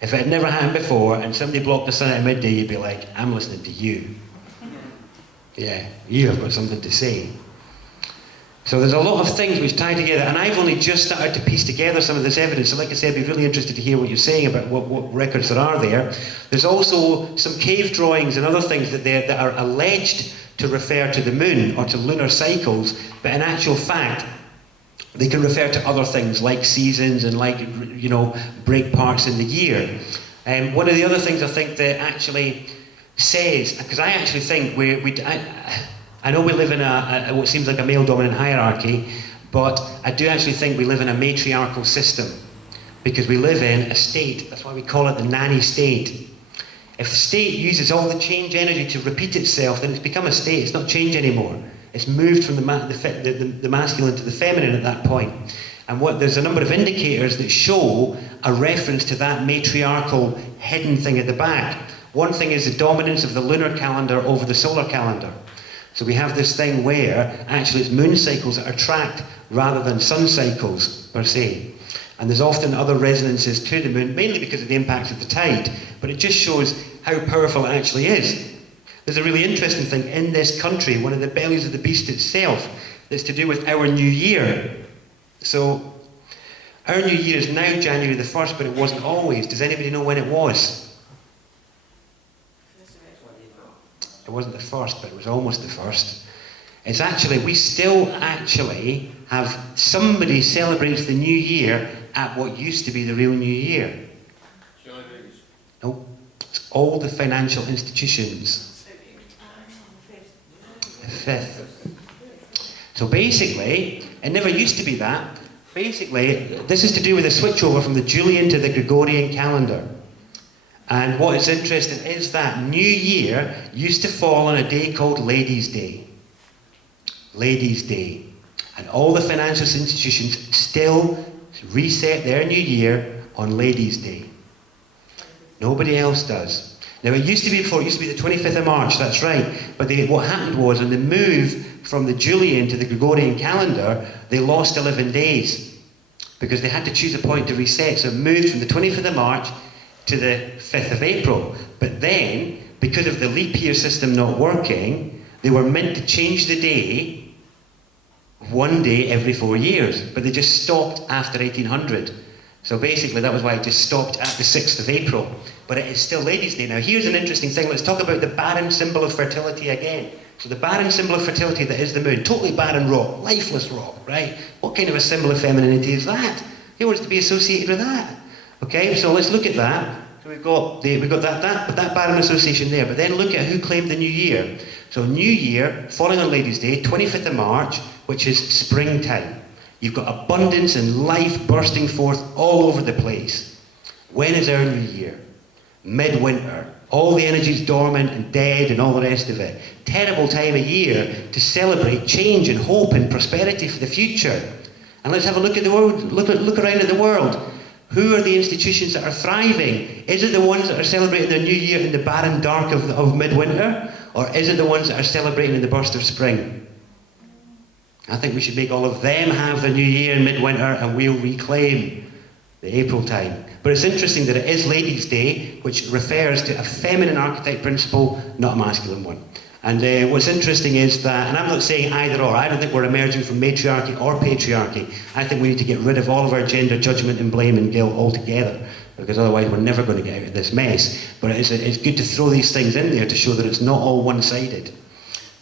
If it had never happened before and somebody blocked the sun at midday, you'd be like, I'm listening to you. Yeah, you have got something to say. So there's a lot of things which tie together, and I've only just started to piece together some of this evidence. So like I said, I'd be really interested to hear what you're saying about what records there are there. There's also some cave drawings and other things that are alleged to refer to the moon or to lunar cycles, but in actual fact, they can refer to other things like seasons and break parts in the year. One of the other things I think that actually says, because I actually think I know we live in what seems like a male-dominant hierarchy, but I do actually think we live in a matriarchal system, because we live in a state. That's why we call it the nanny state. If the state uses all the change energy to repeat itself, then it's become a state. It's not change anymore. It's moved from the masculine to the feminine at that point. And there's a number of indicators that show a reference to that matriarchal hidden thing at the back. One thing is the dominance of the lunar calendar over the solar calendar. So we have this thing where actually it's moon cycles that are tracked rather than sun cycles per se. And there's often other resonances to the moon, mainly because of the impacts of the tide, but it just shows how powerful it actually is. There's a really interesting thing in this country, one of the bellies of the beast itself, that's to do with our new year. So our new year is now January the 1st, but it wasn't always. Does anybody know when it was? It wasn't the 1st, but it was almost the 1st. It's actually, we still actually have somebody celebrates the new year at what used to be the real new year. No, it's all the financial institutions. The 5th. So basically, it never used to be that. Basically, this is to do with a switchover from the Julian to the Gregorian calendar. And what is interesting is that New Year used to fall on a day called Ladies' Day. Ladies' Day. And all the financial institutions still reset their New Year on Ladies' Day. Nobody else does. Now it used to be before, it used to be the 25th of March, that's right. But what happened was, on the move from the Julian to the Gregorian calendar, they lost 11 days. Because they had to choose a point to reset. So it moved from the 25th of March to the 5th of April. But then, because of the leap year system not working, they were meant to change the day one day every 4 years, but they just stopped after 1800. So basically that was why it just stopped at the 6th of April. But it is still Ladies' Day. Now here's an interesting thing. Let's talk about the barren symbol of fertility again. So the barren symbol of fertility that is the moon, totally barren rock, lifeless rock, right? What kind of a symbol of femininity is that? Who wants to be associated with that? Okay, so let's look at that. So we've got that barren association there, but then look at who claimed the new year. So New Year, falling on Ladies' Day, 25th of March, which is springtime. You've got abundance and life bursting forth all over the place. When is our New Year? Midwinter. All the energy's dormant and dead and all the rest of it. Terrible time of year to celebrate change and hope and prosperity for the future. And let's have a look at the world. Look around at the world. Who are the institutions that are thriving? Is it the ones that are celebrating their new year in the barren dark of midwinter? Or is it the ones that are celebrating in the burst of spring? I think we should make all of them have the new year in midwinter, and we'll reclaim the April time. But it's interesting that it is Ladies' Day, which refers to a feminine archetype principle, not a masculine one. And what's interesting is that, and I'm not saying either or, I don't think we're emerging from matriarchy or patriarchy. I think we need to get rid of all of our gender judgment and blame and guilt altogether, because otherwise we're never going to get out of this mess. But it's good to throw these things in there to show that it's not all one-sided.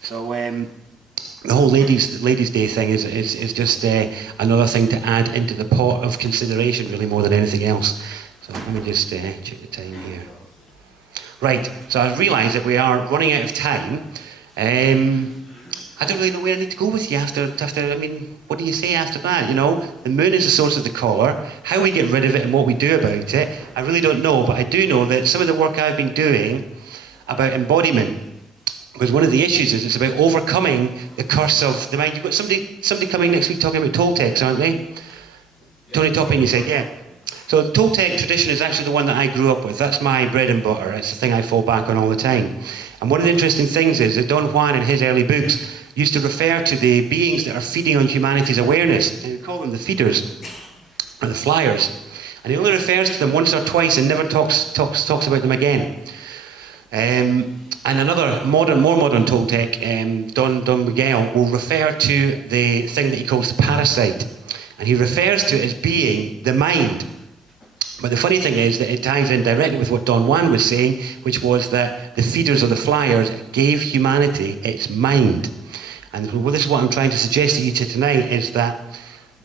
So the whole Ladies' Day thing is just another thing to add into the pot of consideration, really, more than anything else. So let me just check the time here. Right, so I realise that we are running out of time. I don't really know where I need to go with you after, I mean, what do you say after that, you know? The moon is the source of the collar. How we get rid of it and what we do about it, I really don't know, but I do know that some of the work I've been doing about embodiment, because one of the issues is it's about overcoming the curse of the mind. You've got somebody coming next week talking about Toltecs, aren't they? Tony Topping, you said, yeah. So the Toltec tradition is actually the one that I grew up with. That's my bread and butter. It's the thing I fall back on all the time. And one of the interesting things is that Don Juan in his early books used to refer to the beings that are feeding on humanity's awareness. And he would call them the feeders, or the flyers. And he only refers to them once or twice and never talks about them again. And another more modern Toltec, Don Miguel, will refer to the thing that he calls the parasite. And he refers to it as being the mind. But the funny thing is that it ties in directly with what Don Juan was saying, which was that the feeders or the flyers gave humanity its mind. And this is what I'm trying to suggest to you tonight, is that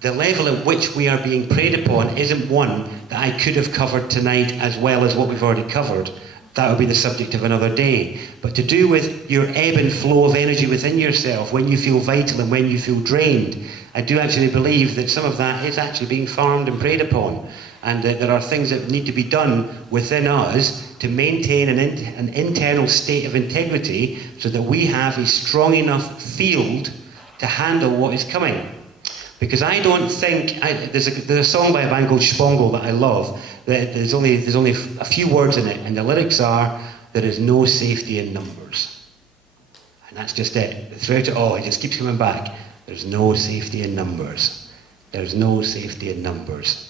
the level at which we are being preyed upon isn't one that I could have covered tonight as well as what we've already covered. That would be the subject of another day. But to do with your ebb and flow of energy within yourself, when you feel vital and when you feel drained, I do actually believe that some of that is actually being farmed and preyed upon. And that there are things that need to be done within us to maintain an internal state of integrity so that we have a strong enough field to handle what is coming. Because I don't think, there's a song by a band called Spongle that I love, that there's only a few words in it, and the lyrics are, there is no safety in numbers. And that's just it. Throughout it all, it just keeps coming back. There's no safety in numbers. There's no safety in numbers.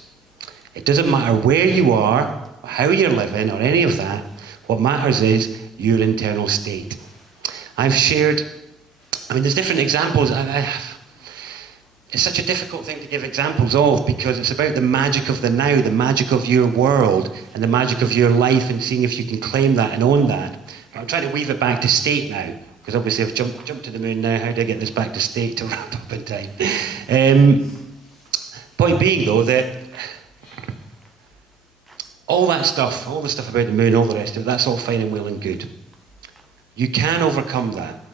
It doesn't matter where you are, or how you're living, or any of that. What matters is your internal state. I've shared, there's different examples. It's such a difficult thing to give examples of, because it's about the magic of the now, the magic of your world, and the magic of your life, and seeing if you can claim that and own that. But I'm trying to weave it back to state now, because obviously I've jumped to the moon now. How do I get this back to state to wrap up in time? Point being, though, that all that stuff, all the stuff about the moon, all the rest of it, that's all fine and well and good. You can overcome that.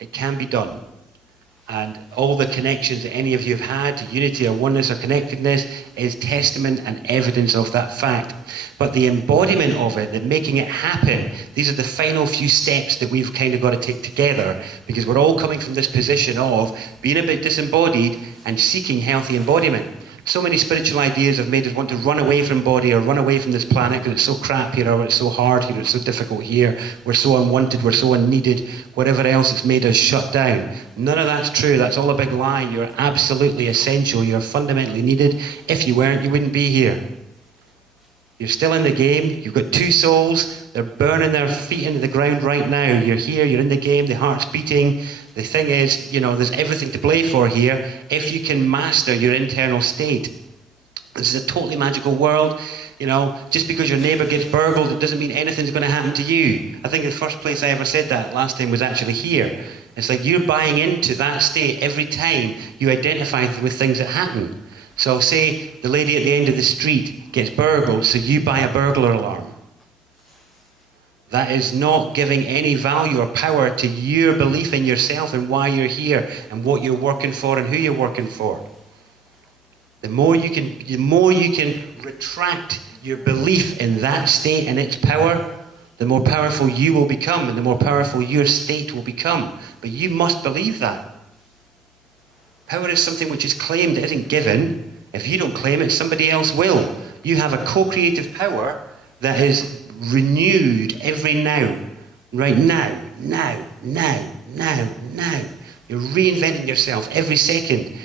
It can be done. And all the connections that any of you have had to unity or oneness or connectedness is testament and evidence of that fact. But the embodiment of it, the making it happen, these are the final few steps that we've kind of got to take together, because we're all coming from this position of being a bit disembodied and seeking healthy embodiment. So many spiritual ideas have made us want to run away from body or run away from this planet because it's so crap here, or it's so hard here, it's so difficult here, we're so unwanted, we're so unneeded, whatever else has made us shut down. None of that's true. That's all a big lie. You're absolutely essential. You're fundamentally needed. If you weren't, you wouldn't be here. You're still in the game. You've got two souls. They're burning their feet into the ground right now. You're here, you're in the game, the heart's beating. The thing is, you know, there's everything to play for here if you can master your internal state. This is a totally magical world. You know, just because your neighbour gets burgled, it doesn't mean anything's going to happen to you. I think the first place I ever said that last time was actually here. It's like you're buying into that state every time you identify with things that happen. So say the lady at the end of the street gets burgled, so you buy a burglar alarm. That is not giving any value or power to your belief in yourself and why you're here and what you're working for and who you're working for. The more you can retract your belief in that state and its power, the more powerful you will become and the more powerful your state will become. But you must believe that. Power is something which is claimed, it isn't given. If you don't claim it, somebody else will. You have a co-creative power that is renewed every now. Right now. You're reinventing yourself every second.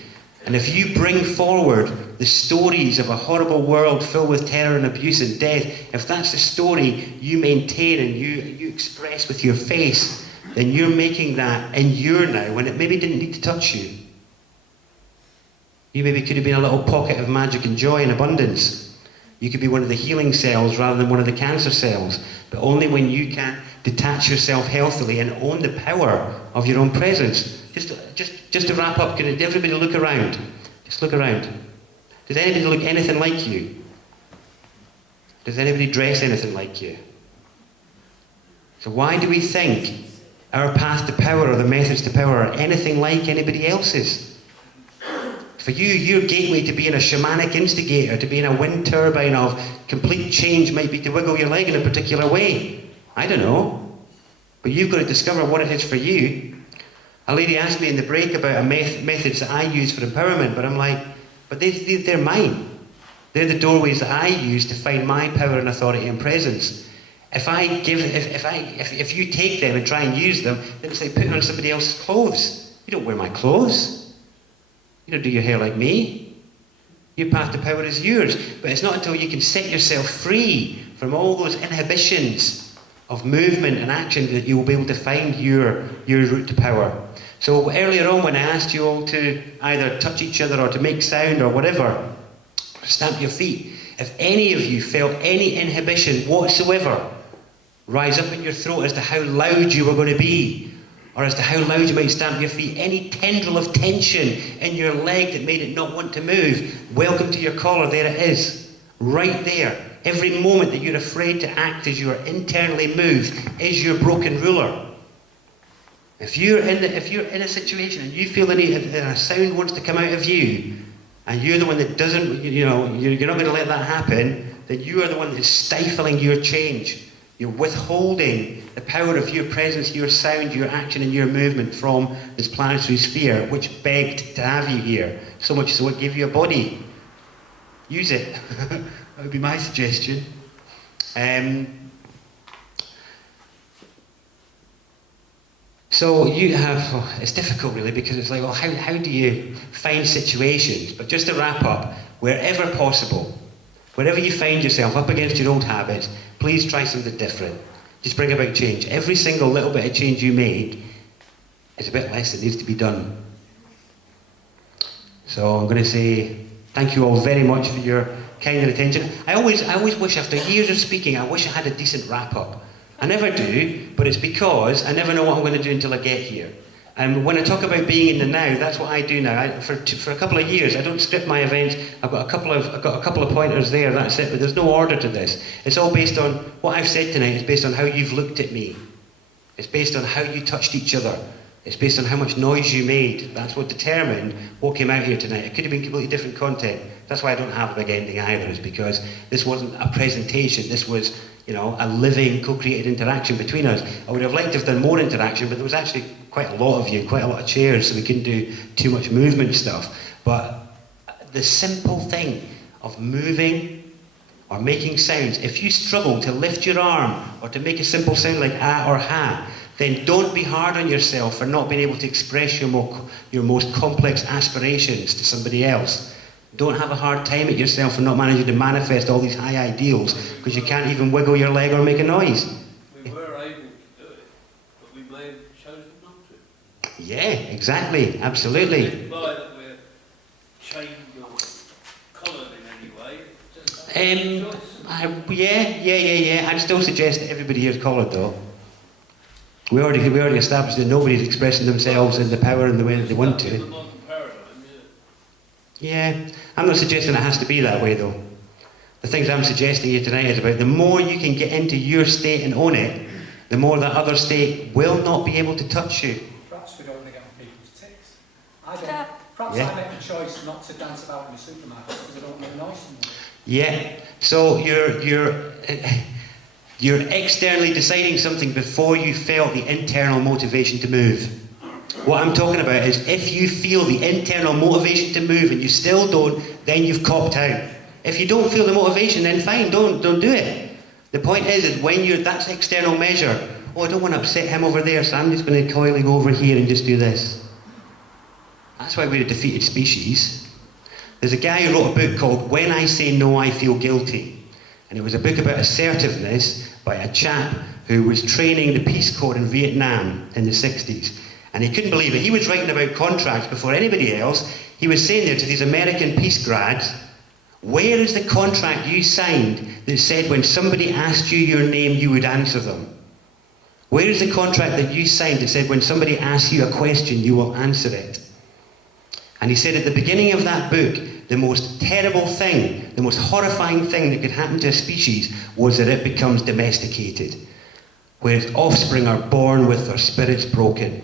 And if you bring forward the stories of a horrible world filled with terror and abuse and death, if that's the story you maintain and you express with your face, then you're making that in your now when it maybe didn't need to touch you. You maybe could have been a little pocket of magic and joy and abundance. You could be one of the healing cells rather than one of the cancer cells. But only when you can detach yourself healthily and own the power of your own presence. Just to wrap up, can everybody look around? Just look around. Does anybody look anything like you? Does anybody dress anything like you? So why do we think our path to power or the methods to power are anything like anybody else's? For you, your gateway to being a shamanic instigator, to being a wind turbine of complete change might be to wiggle your leg in a particular way. I don't know. But you've got to discover what it is for you. A lady asked me in the break about methods that I use for empowerment, but I'm like, but they're mine. They're the doorways that I use to find my power and authority and presence. If you take them and try and use them, then it's like putting on somebody else's clothes. You don't wear my clothes. You don't do your hair like me. Your path to power is yours. But it's not until you can set yourself free from all those inhibitions of movement and action that you will be able to find your route to power. So earlier on when I asked you all to either touch each other or to make sound or whatever, stamp your feet. If any of you felt any inhibition whatsoever rise up in your throat as to how loud you were going to be, or as to how loud you might stamp your feet, any tendril of tension in your leg that made it not want to move, welcome to your collar, there it is. Right there. Every moment that you're afraid to act as you are internally moved is your broken ruler. If you're in a situation and you feel the need, and a sound wants to come out of you, and you're the one that doesn't, you're not going to let that happen, then you are the one that's stifling your change. You're withholding the power of your presence, your sound, your action and your movement from this planetary sphere, which begged to have you here. So much so it gave you a body. Use it. That would be my suggestion. So you have, it's difficult really, because it's like, well, how do you find situations? But just to wrap up, wherever possible, wherever you find yourself up against your old habits, please try something different. Just bring about change. Every single little bit of change you make is a bit less that needs to be done. So I'm going to say thank you all very much for your kind attention. I always wish, after years of speaking, I wish I had a decent wrap-up. I never do, but it's because I never know what I'm going to do until I get here. And when I talk about being in the now, that's what I do now. For a couple of years, I don't script my events. I've got a couple of pointers there. That's it. But there's no order to this. It's all based on what I've said tonight. Is based on how you've looked at me. It's based on how you touched each other. It's based on how much noise you made. That's what determined what came out here tonight. It could have been completely different content. That's why I don't have a big ending either, is because this wasn't a presentation. This was, you know, a living, co-created interaction between us. I would have liked to have done more interaction, but there was actually quite a lot of you, quite a lot of chairs, so we couldn't do too much movement stuff. But the simple thing of moving or making sounds, if you struggle to lift your arm or to make a simple sound like ah or ha, then don't be hard on yourself for not being able to express your most complex aspirations to somebody else. Don't have a hard time at yourself for not managing to manifest all these high ideals because you can't even wiggle your leg or make a noise. We were able to do it, but we may have chosen not to. Yeah, exactly, absolutely. It doesn't imply that we're chained or collared in any way. Just a choice. Yeah. I'd still suggest that everybody here is collared though. We already established that nobody's expressing themselves in the power and the way that they want In the to. modern paradigm, yeah. Yeah, I'm not suggesting it has to be that way though. The things I'm suggesting here tonight is about the more you can get into your state and own it, the more that other state will not be able to touch you. Perhaps we don't want to get on people's ticks. Perhaps Yeah. I make a choice not to dance about in the supermarket because I don't make noise anymore. Yeah, so you're externally deciding something before you felt the internal motivation to move. What I'm talking about is if you feel the internal motivation to move and you still don't, then you've copped out. If you don't feel the motivation, then fine, don't do it. The point is when that's external measure. Oh, I don't want to upset him over there, so I'm just going to coyly go over here and just do this. That's why we're a defeated species. There's a guy who wrote a book called When I Say No, I Feel Guilty. And it was a book about assertiveness by a chap who was training the Peace Corps in Vietnam in the 60s. And he couldn't believe it. He was writing about contracts before anybody else. He was saying there to these American peace grads, where is the contract you signed that said when somebody asked you your name, you would answer them? Where is the contract that you signed that said when somebody asks you a question, you will answer it? And he said at the beginning of that book, the most terrible thing, the most horrifying thing that could happen to a species was that it becomes domesticated, where its offspring are born with their spirits broken.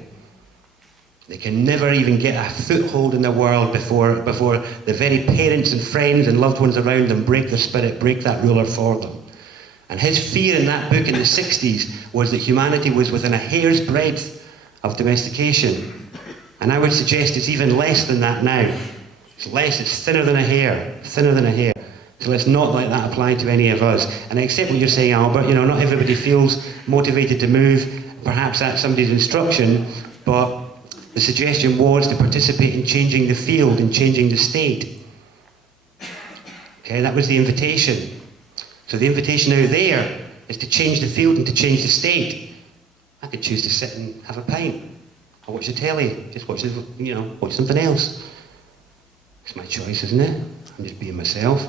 They can never even get a foothold in the world before the very parents and friends and loved ones around them break their spirit, break that ruler for them. And his fear in that book in the 60s was that humanity was within a hair's breadth of domestication. And I would suggest it's even less than that now. It's less, it's thinner than a hair, thinner than a hair. So let's not let that apply to any of us. And I accept what you're saying, Albert, you know, not everybody feels motivated to move. Perhaps that's somebody's instruction, but the suggestion was to participate in changing the field and changing the state. Okay, that was the invitation. So the invitation out there is to change the field and to change the state. I could choose to sit and have a pint, or watch the telly, just watch, watch something else. It's my choice, isn't it? I'm just being myself.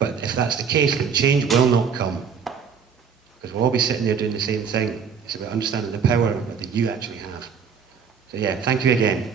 But if that's the case, then change will not come. Because we'll all be sitting there doing the same thing. It's about understanding the power that you actually have. So yeah, thank you again.